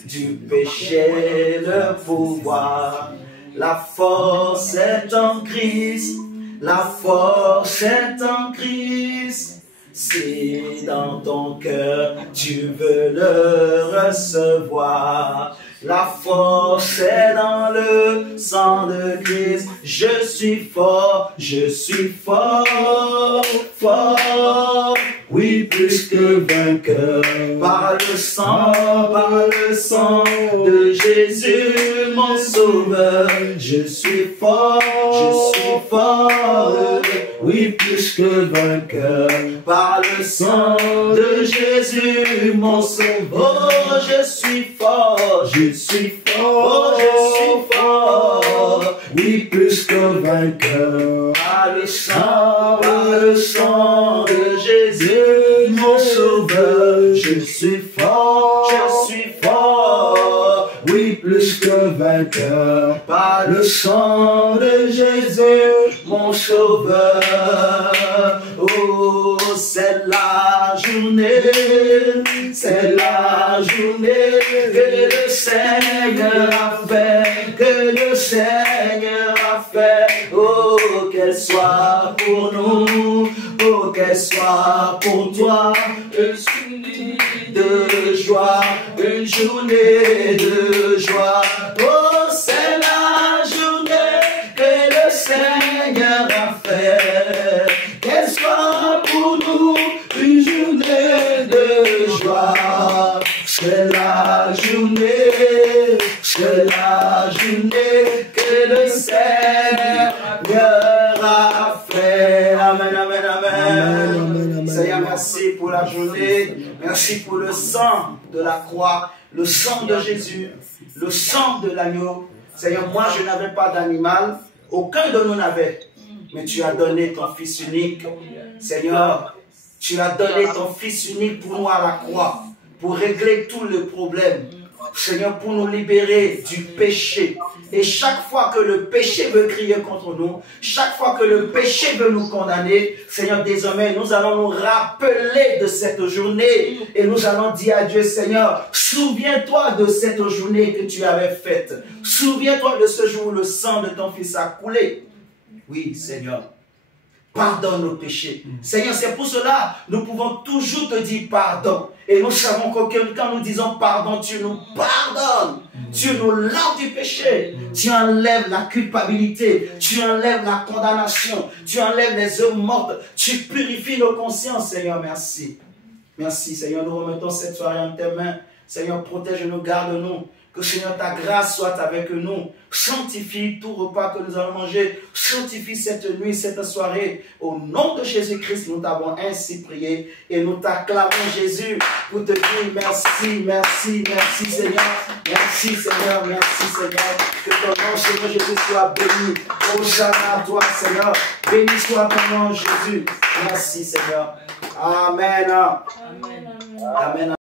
du péché le pouvoir? La force est en Christ, la force est en Christ. Si dans ton cœur tu veux le recevoir, la force est dans le sang de Christ. Je suis fort, fort. Oui, plus que vainqueur. Par le sang de Jésus, mon sauveur. Je suis fort. Oui, plus que vainqueur. Par le sang de Jésus, mon sauveur. Oh, je suis fort. Oui, plus que vainqueur. Par le sang de Jésus, mon sauveur. Je suis fort. Oui, plus que vainqueur. Par le sang de Jésus, mon sauveur. Oh, c'est la journée que le Seigneur a fait, que le Seigneur fait, oh, qu'elle soit pour nous, oh, qu'elle soit pour toi, une journée de joie, une journée de joie, oh, c'est la journée que le Seigneur a fait, qu'elle soit pour nous, une journée de joie, c'est la journée que le Seigneur a fait. Amen, amen, amen. Seigneur, merci pour la journée. Merci pour le sang de la croix, le sang de Jésus, le sang de l'agneau. Seigneur, moi je n'avais pas d'animal, aucun de nous n'avait. Mais tu as donné ton Fils unique. Seigneur, tu as donné ton Fils unique pour nous à la croix, pour régler tous les problèmes. Seigneur, pour nous libérer du péché. Et chaque fois que le péché veut crier contre nous, chaque fois que le péché veut nous condamner, Seigneur, désormais, nous allons nous rappeler de cette journée et nous allons dire à Dieu, Seigneur, souviens-toi de cette journée que tu avais faite. Souviens-toi de ce jour où le sang de ton Fils a coulé. Oui, Seigneur. Pardonne nos péchés. Seigneur, c'est pour cela nous pouvons toujours te dire pardon. Et nous savons que quand nous disons pardon, tu nous pardonnes. Tu nous laves du péché. Tu enlèves la culpabilité. Tu enlèves la condamnation. Tu enlèves les œuvres mortes. Tu purifies nos consciences, Seigneur. Merci. Merci, Seigneur. Nous remettons cette soirée en tes mains. Seigneur, protège-nous, garde-nous. Que, Seigneur, ta grâce soit avec nous. Sanctifie tout repas que nous allons manger. Sanctifie cette nuit, cette soirée. Au nom de Jésus-Christ, nous t'avons ainsi prié. Et nous t'acclamons, Jésus, pour te dire merci, merci, merci, Seigneur. Merci, Seigneur, merci, Seigneur. Que ton nom, Seigneur Jésus, soit béni. Hosanna à toi, Seigneur. Béni soit ton nom, Jésus. Merci, Seigneur. Amen. Amen. Amen.